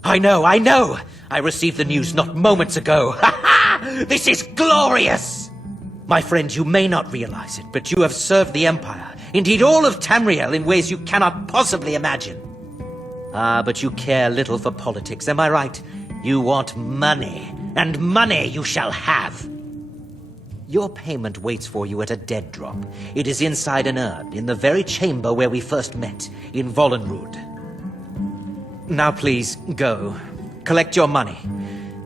I know! I received the news not moments ago. Ha ha! This is glorious! My friend, you may not realize it, but you have served the Empire, indeed all of Tamriel, in ways you cannot possibly imagine. Ah, but you care little for politics, am I right? You want money, and money you shall have. Your payment waits for you at a dead drop. It is inside an urn, in the very chamber where we first met, in Vollenrud. Now please, go. Collect your money,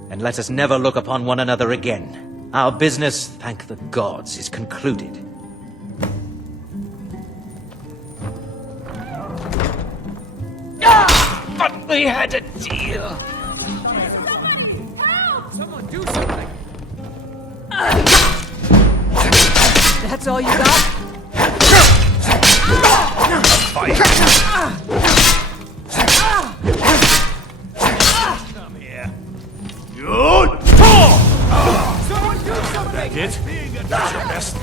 and let us never look upon one another again. Our business, thank the gods, is concluded. Ah! But we had a deal. Somebody, help! Someone do something! That's all you got? Come here. Someone do something! That's it? That's your best.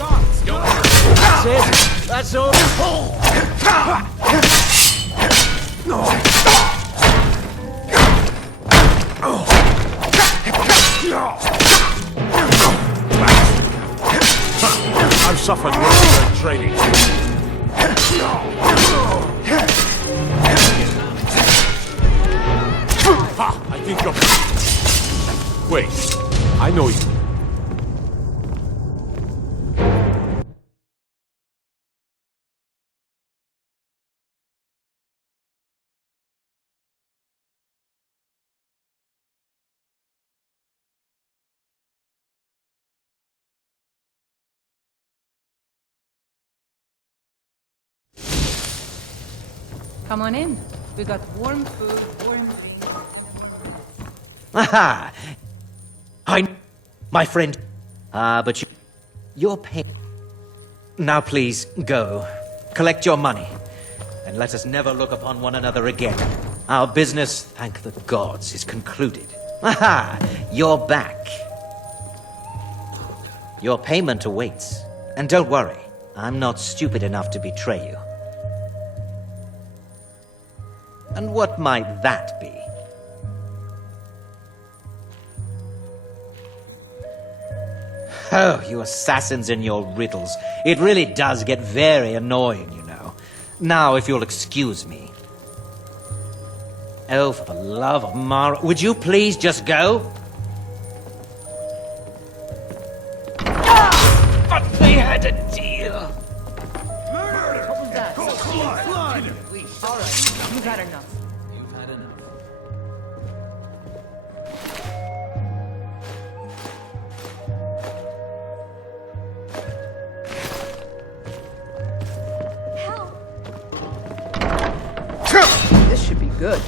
That's it. That's all. I've suffered worse than training. Ha! I think you're... Wait, I know you. Come on in. We got warm food, warm drinks. Aha! My friend. But you're paying. Now please, go. Collect your money. And let us never look upon one another again. Our business, thank the gods, is concluded. Aha! You're back. Your payment awaits. And don't worry, I'm not stupid enough to betray you. And what might that be? Oh, you assassins and your riddles. It really does get very annoying, you know. Now, if you'll excuse me. Oh, for the love of Mara, would you please just go? But they had a deal. What was that? Blood! All right, you've had enough. You've had enough. This should be good.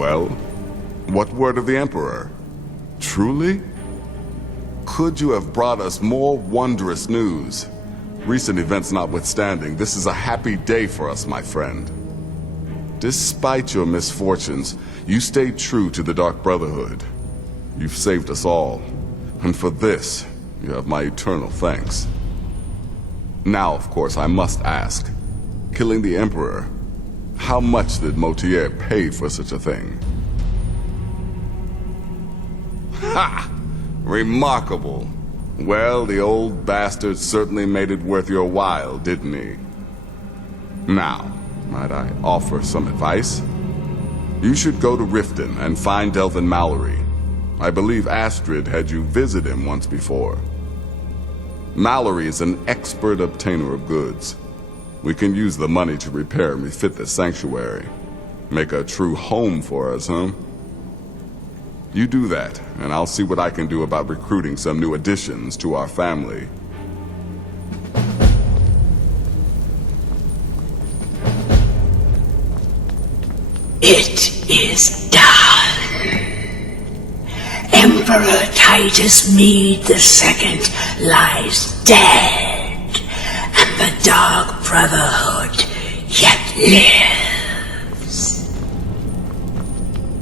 Well, what word of the Emperor? Truly? Could you have brought us more wondrous news? Recent events notwithstanding, this is a happy day for us, my friend. Despite your misfortunes, you stayed true to the Dark Brotherhood. You've saved us all, and for this, you have my eternal thanks. Now, of course, I must ask, killing the Emperor, how much did Motier pay for such a thing? Ha! Remarkable. Well, the old bastard certainly made it worth your while, didn't he? Now, might I offer some advice? You should go to Riften and find Delvin Mallory. I believe Astrid had you visit him once before. Mallory is an expert obtainer of goods. We can use the money to repair and refit the sanctuary. Make a true home for us, huh? You do that, and I'll see what I can do about recruiting some new additions to our family. It is done. Emperor Titus Mede II lies dead, and the Dark Brotherhood yet lives.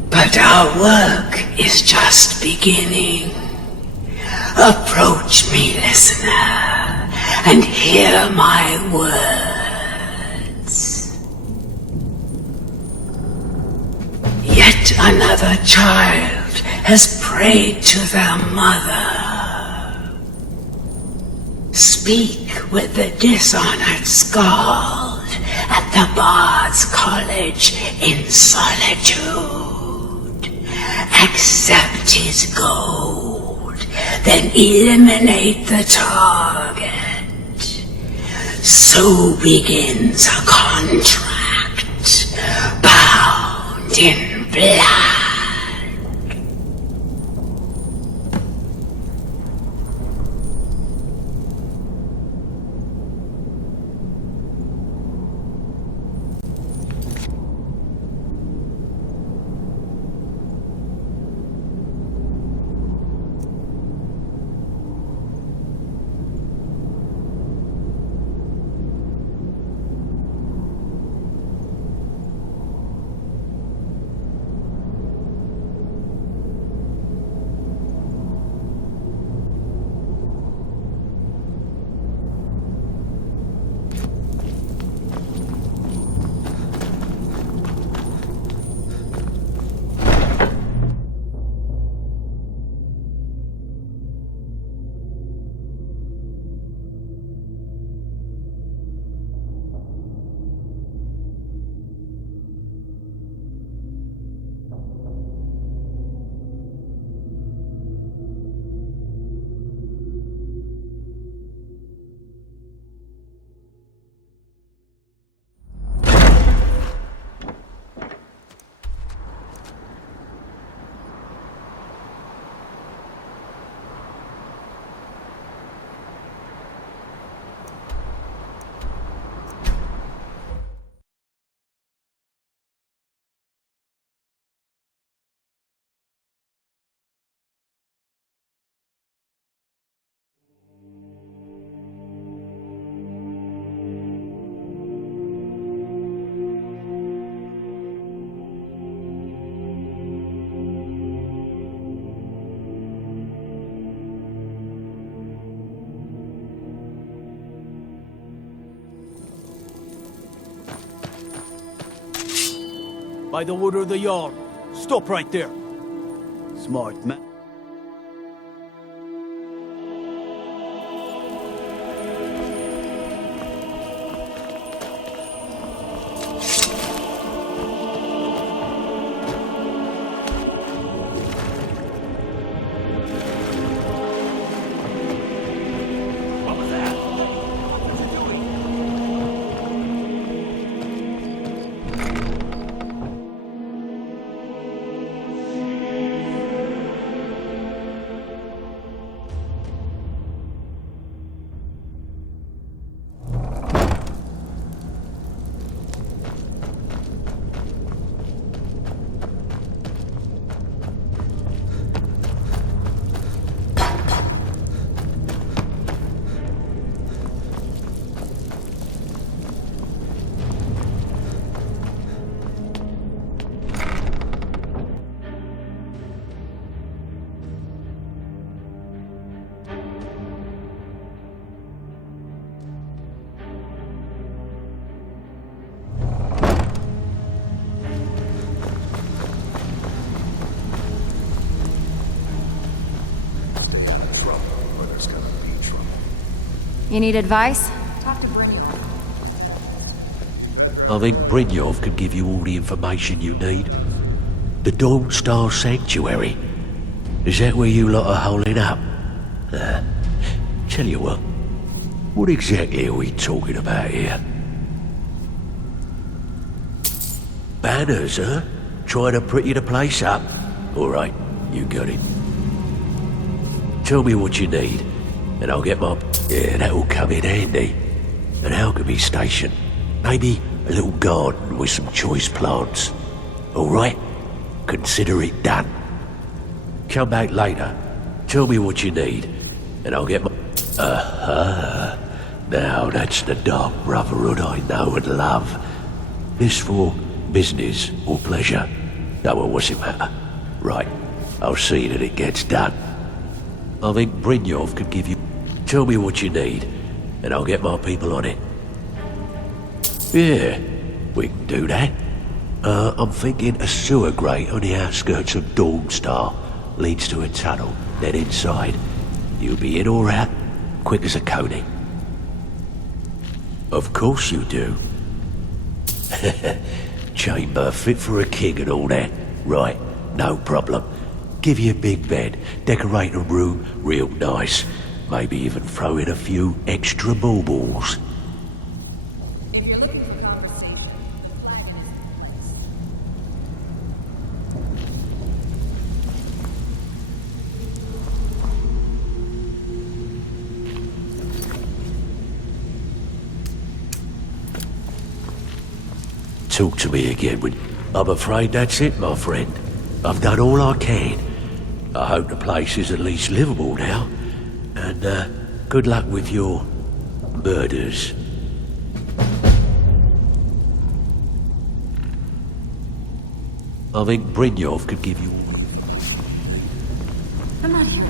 But our work is just beginning. Approach me, listener, and hear my words. Yet another child has prayed to their mother. Speak with the dishonored Skald at the Bard's College in solitude. Accept his gold, then eliminate the target. So begins a contract, bound in blood. By the order of the Jarl. Stop right there. Smart man. You need advice? Talk to Brynjolf. I think Brynjolf can give you all the information you need. The Dawn Star Sanctuary. Is that where you lot are holding up? Tell you what exactly are we talking about here? Banners, huh? Trying to pretty the place up? Alright, you got it. Tell me what you need, and I'll get my... Yeah, that'll come in handy. An alchemy station. Maybe a little garden with some choice plants. Alright? Consider it done. Come back later. Tell me what you need, and I'll get my... Now that's the Dark Brotherhood I know and love. This for business or pleasure? No, well, what's it matter? Right, I'll see that it gets done. I think Brynjolf could give you... Tell me what you need, and I'll get my people on it. Yeah, we can do that. I'm thinking a sewer grate on the outskirts of Dawnstar leads to a tunnel, then inside. You'll be in or out, quick as a coney. Of course you do. Chamber fit for a king and all that. Right, no problem. Give you a big bed, decorate a room real nice. Maybe even throw in a few extra baubles. If you're looking for conversation, the flagon is in place. Talk to me again when... I'm afraid that's it, my friend. I've done all I can. I hope the place is at least livable now. And, good luck with your... murders. I think Brynjolf could give you... I'm not here.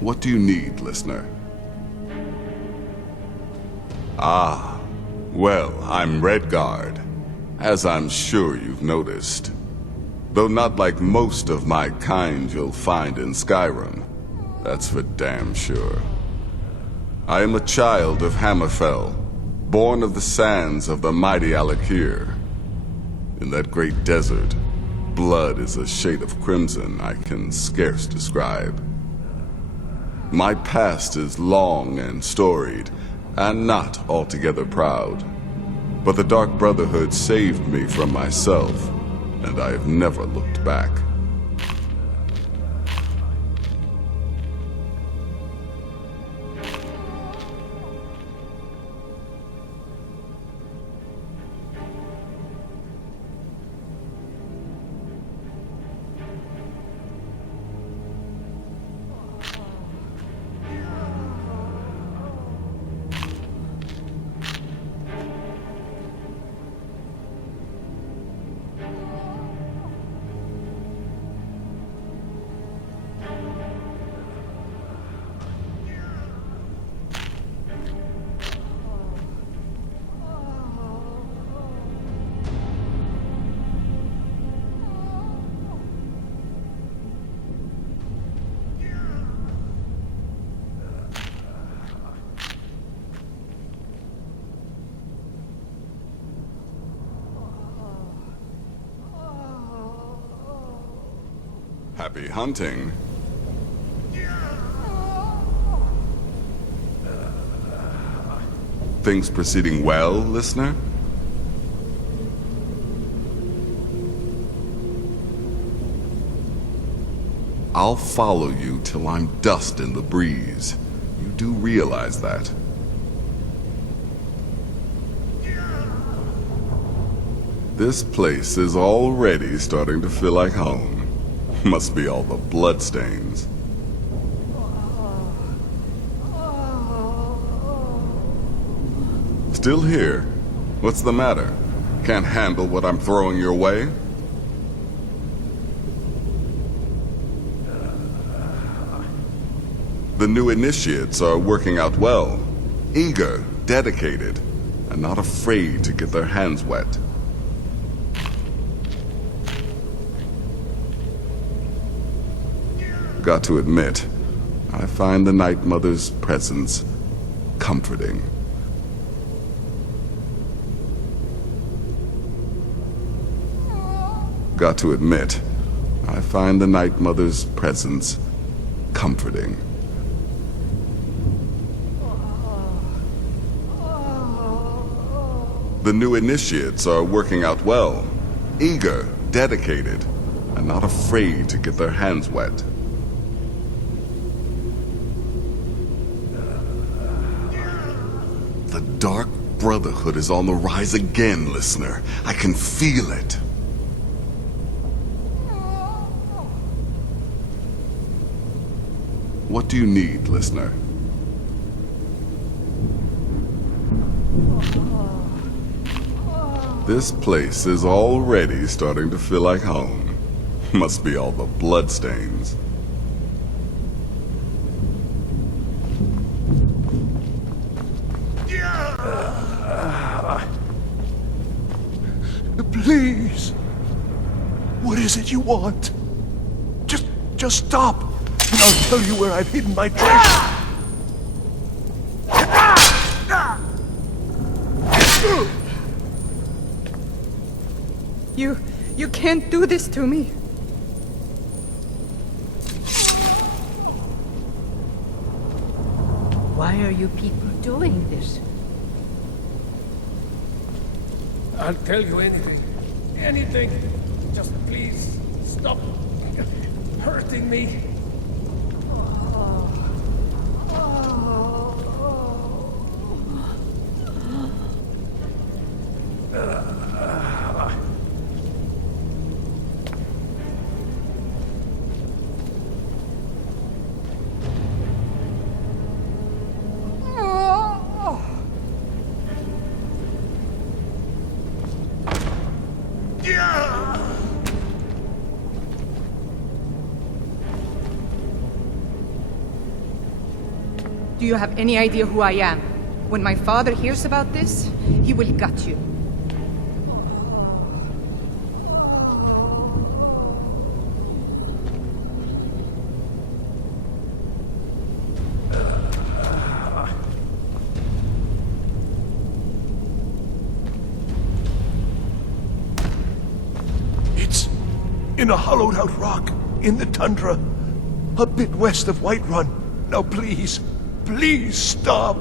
What do you need, listener? Ah, well, I'm Redguard, as I'm sure you've noticed. Though not like most of my kind you'll find in Skyrim. That's for damn sure. I am a child of Hammerfell, born of the sands of the mighty Alakir. In that great desert, blood is a shade of crimson I can scarce describe. My past is long and storied, and not altogether proud. But the Dark Brotherhood saved me from myself, and I have never looked back. Happy hunting. Things proceeding well, listener? I'll follow you till I'm dust in the breeze. You do realize that. This place is already starting to feel like home. Must be all the bloodstains. Still here? What's the matter? Can't handle what I'm throwing your way? The new initiates are working out well. Eager, dedicated, and not afraid to get their hands wet. Got to admit, I find the Night Mother's presence comforting. Got to admit, I find the Night Mother's presence comforting. The new initiates are working out well. Eager, dedicated, and not afraid to get their hands wet. The Dark Brotherhood is on the rise again, listener. I can feel it. What do you need, listener? This place is already starting to feel like home. Must be all the bloodstains. Please. What is it you want? Just stop, and I'll tell you where I've hidden my treasure. You can't do this to me. Why are you people doing this? I'll tell you anything. Anything. Just please stop hurting me. Do you have any idea who I am? When my father hears about this, he will gut you. It's in a hollowed-out rock in the tundra, a bit west of Whiterun. Now please, please stop.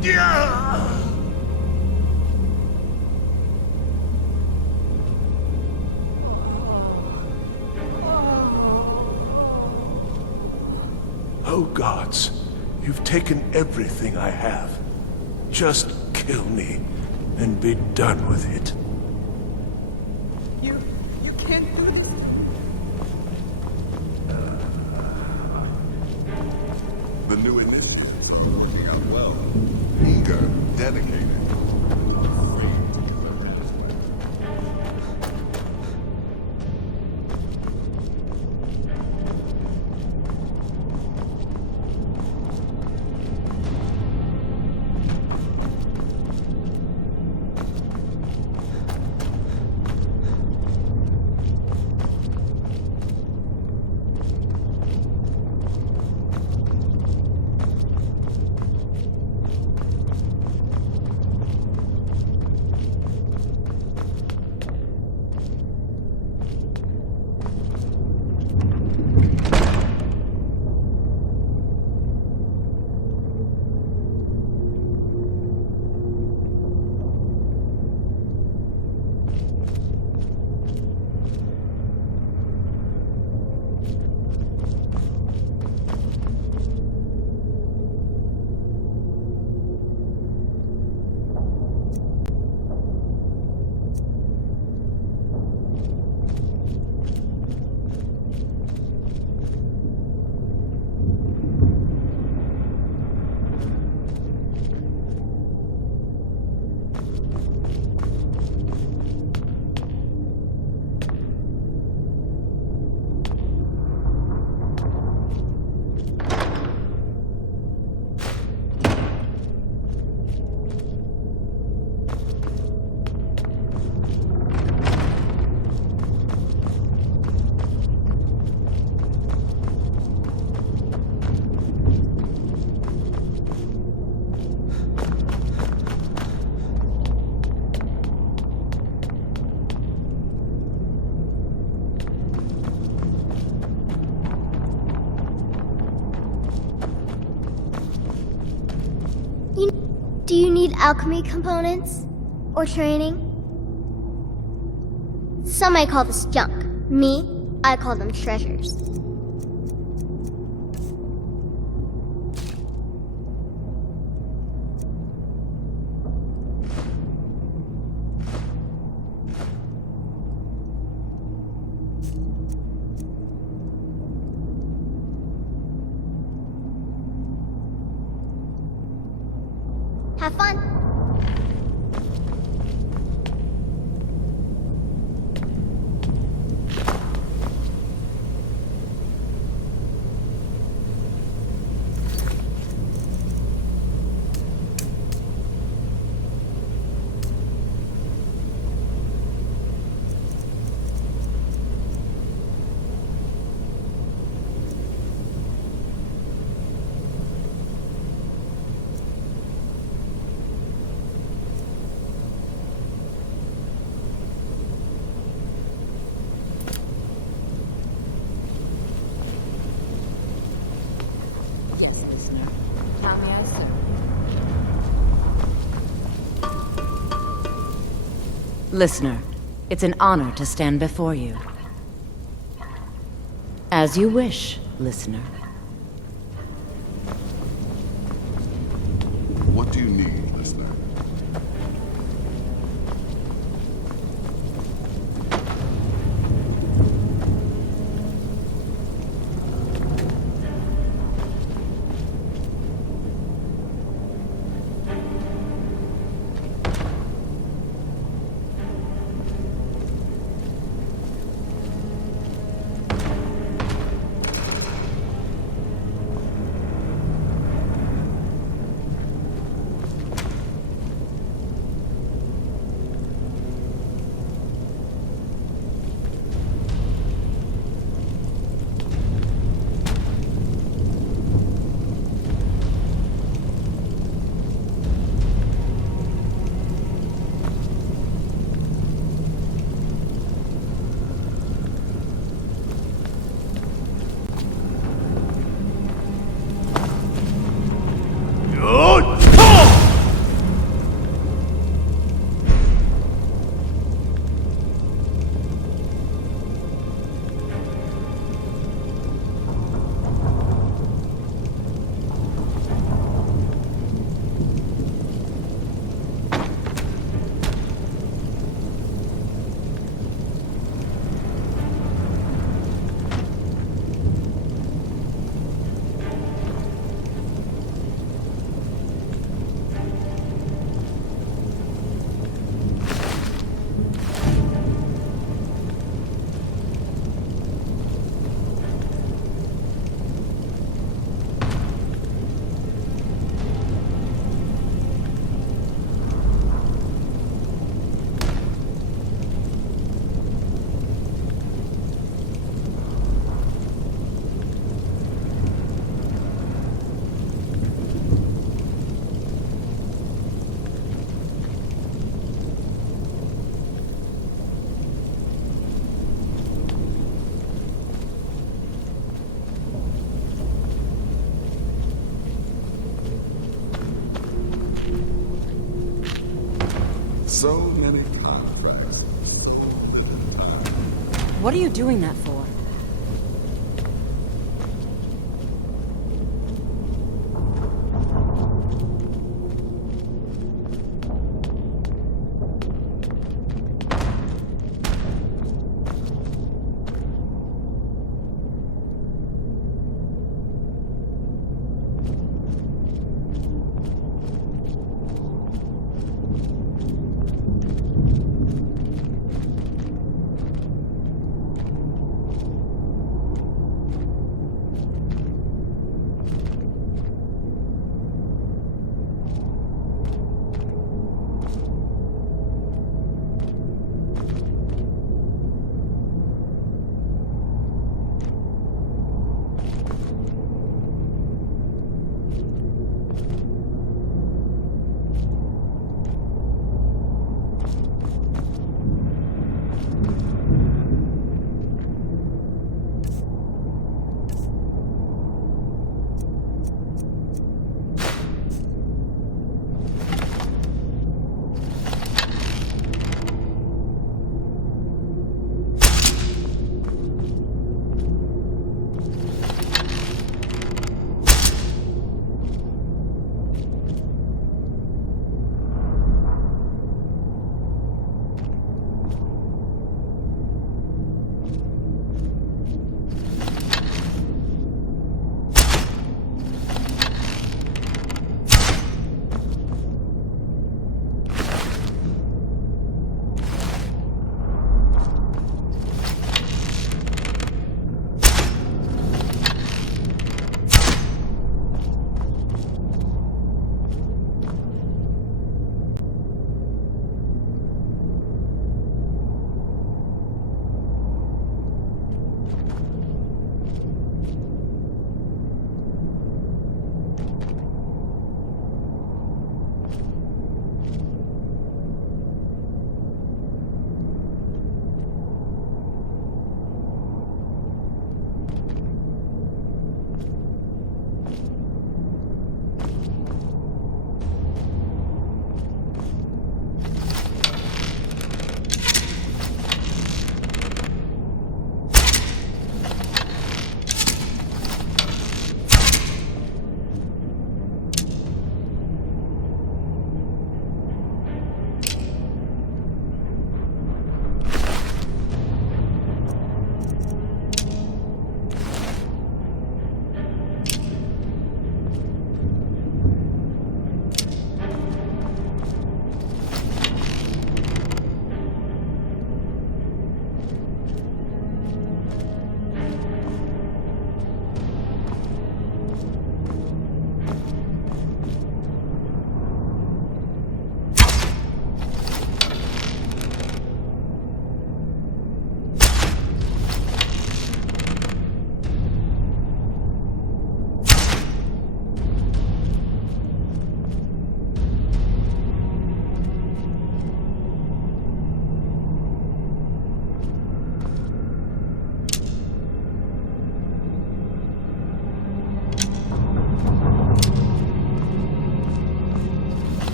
Yeah! Oh gods, you've taken everything I have. Just kill me and be done with it. You can't do this. The new initiative is working out well. Eager, dedicated. Do you need alchemy components? Or training? Some may call this junk. Me, I call them treasures. Have fun. How may I serve? Listener, it's an honor to stand before you. As you wish, listener. What do you need, listener? So many contracts. What are you doing that for?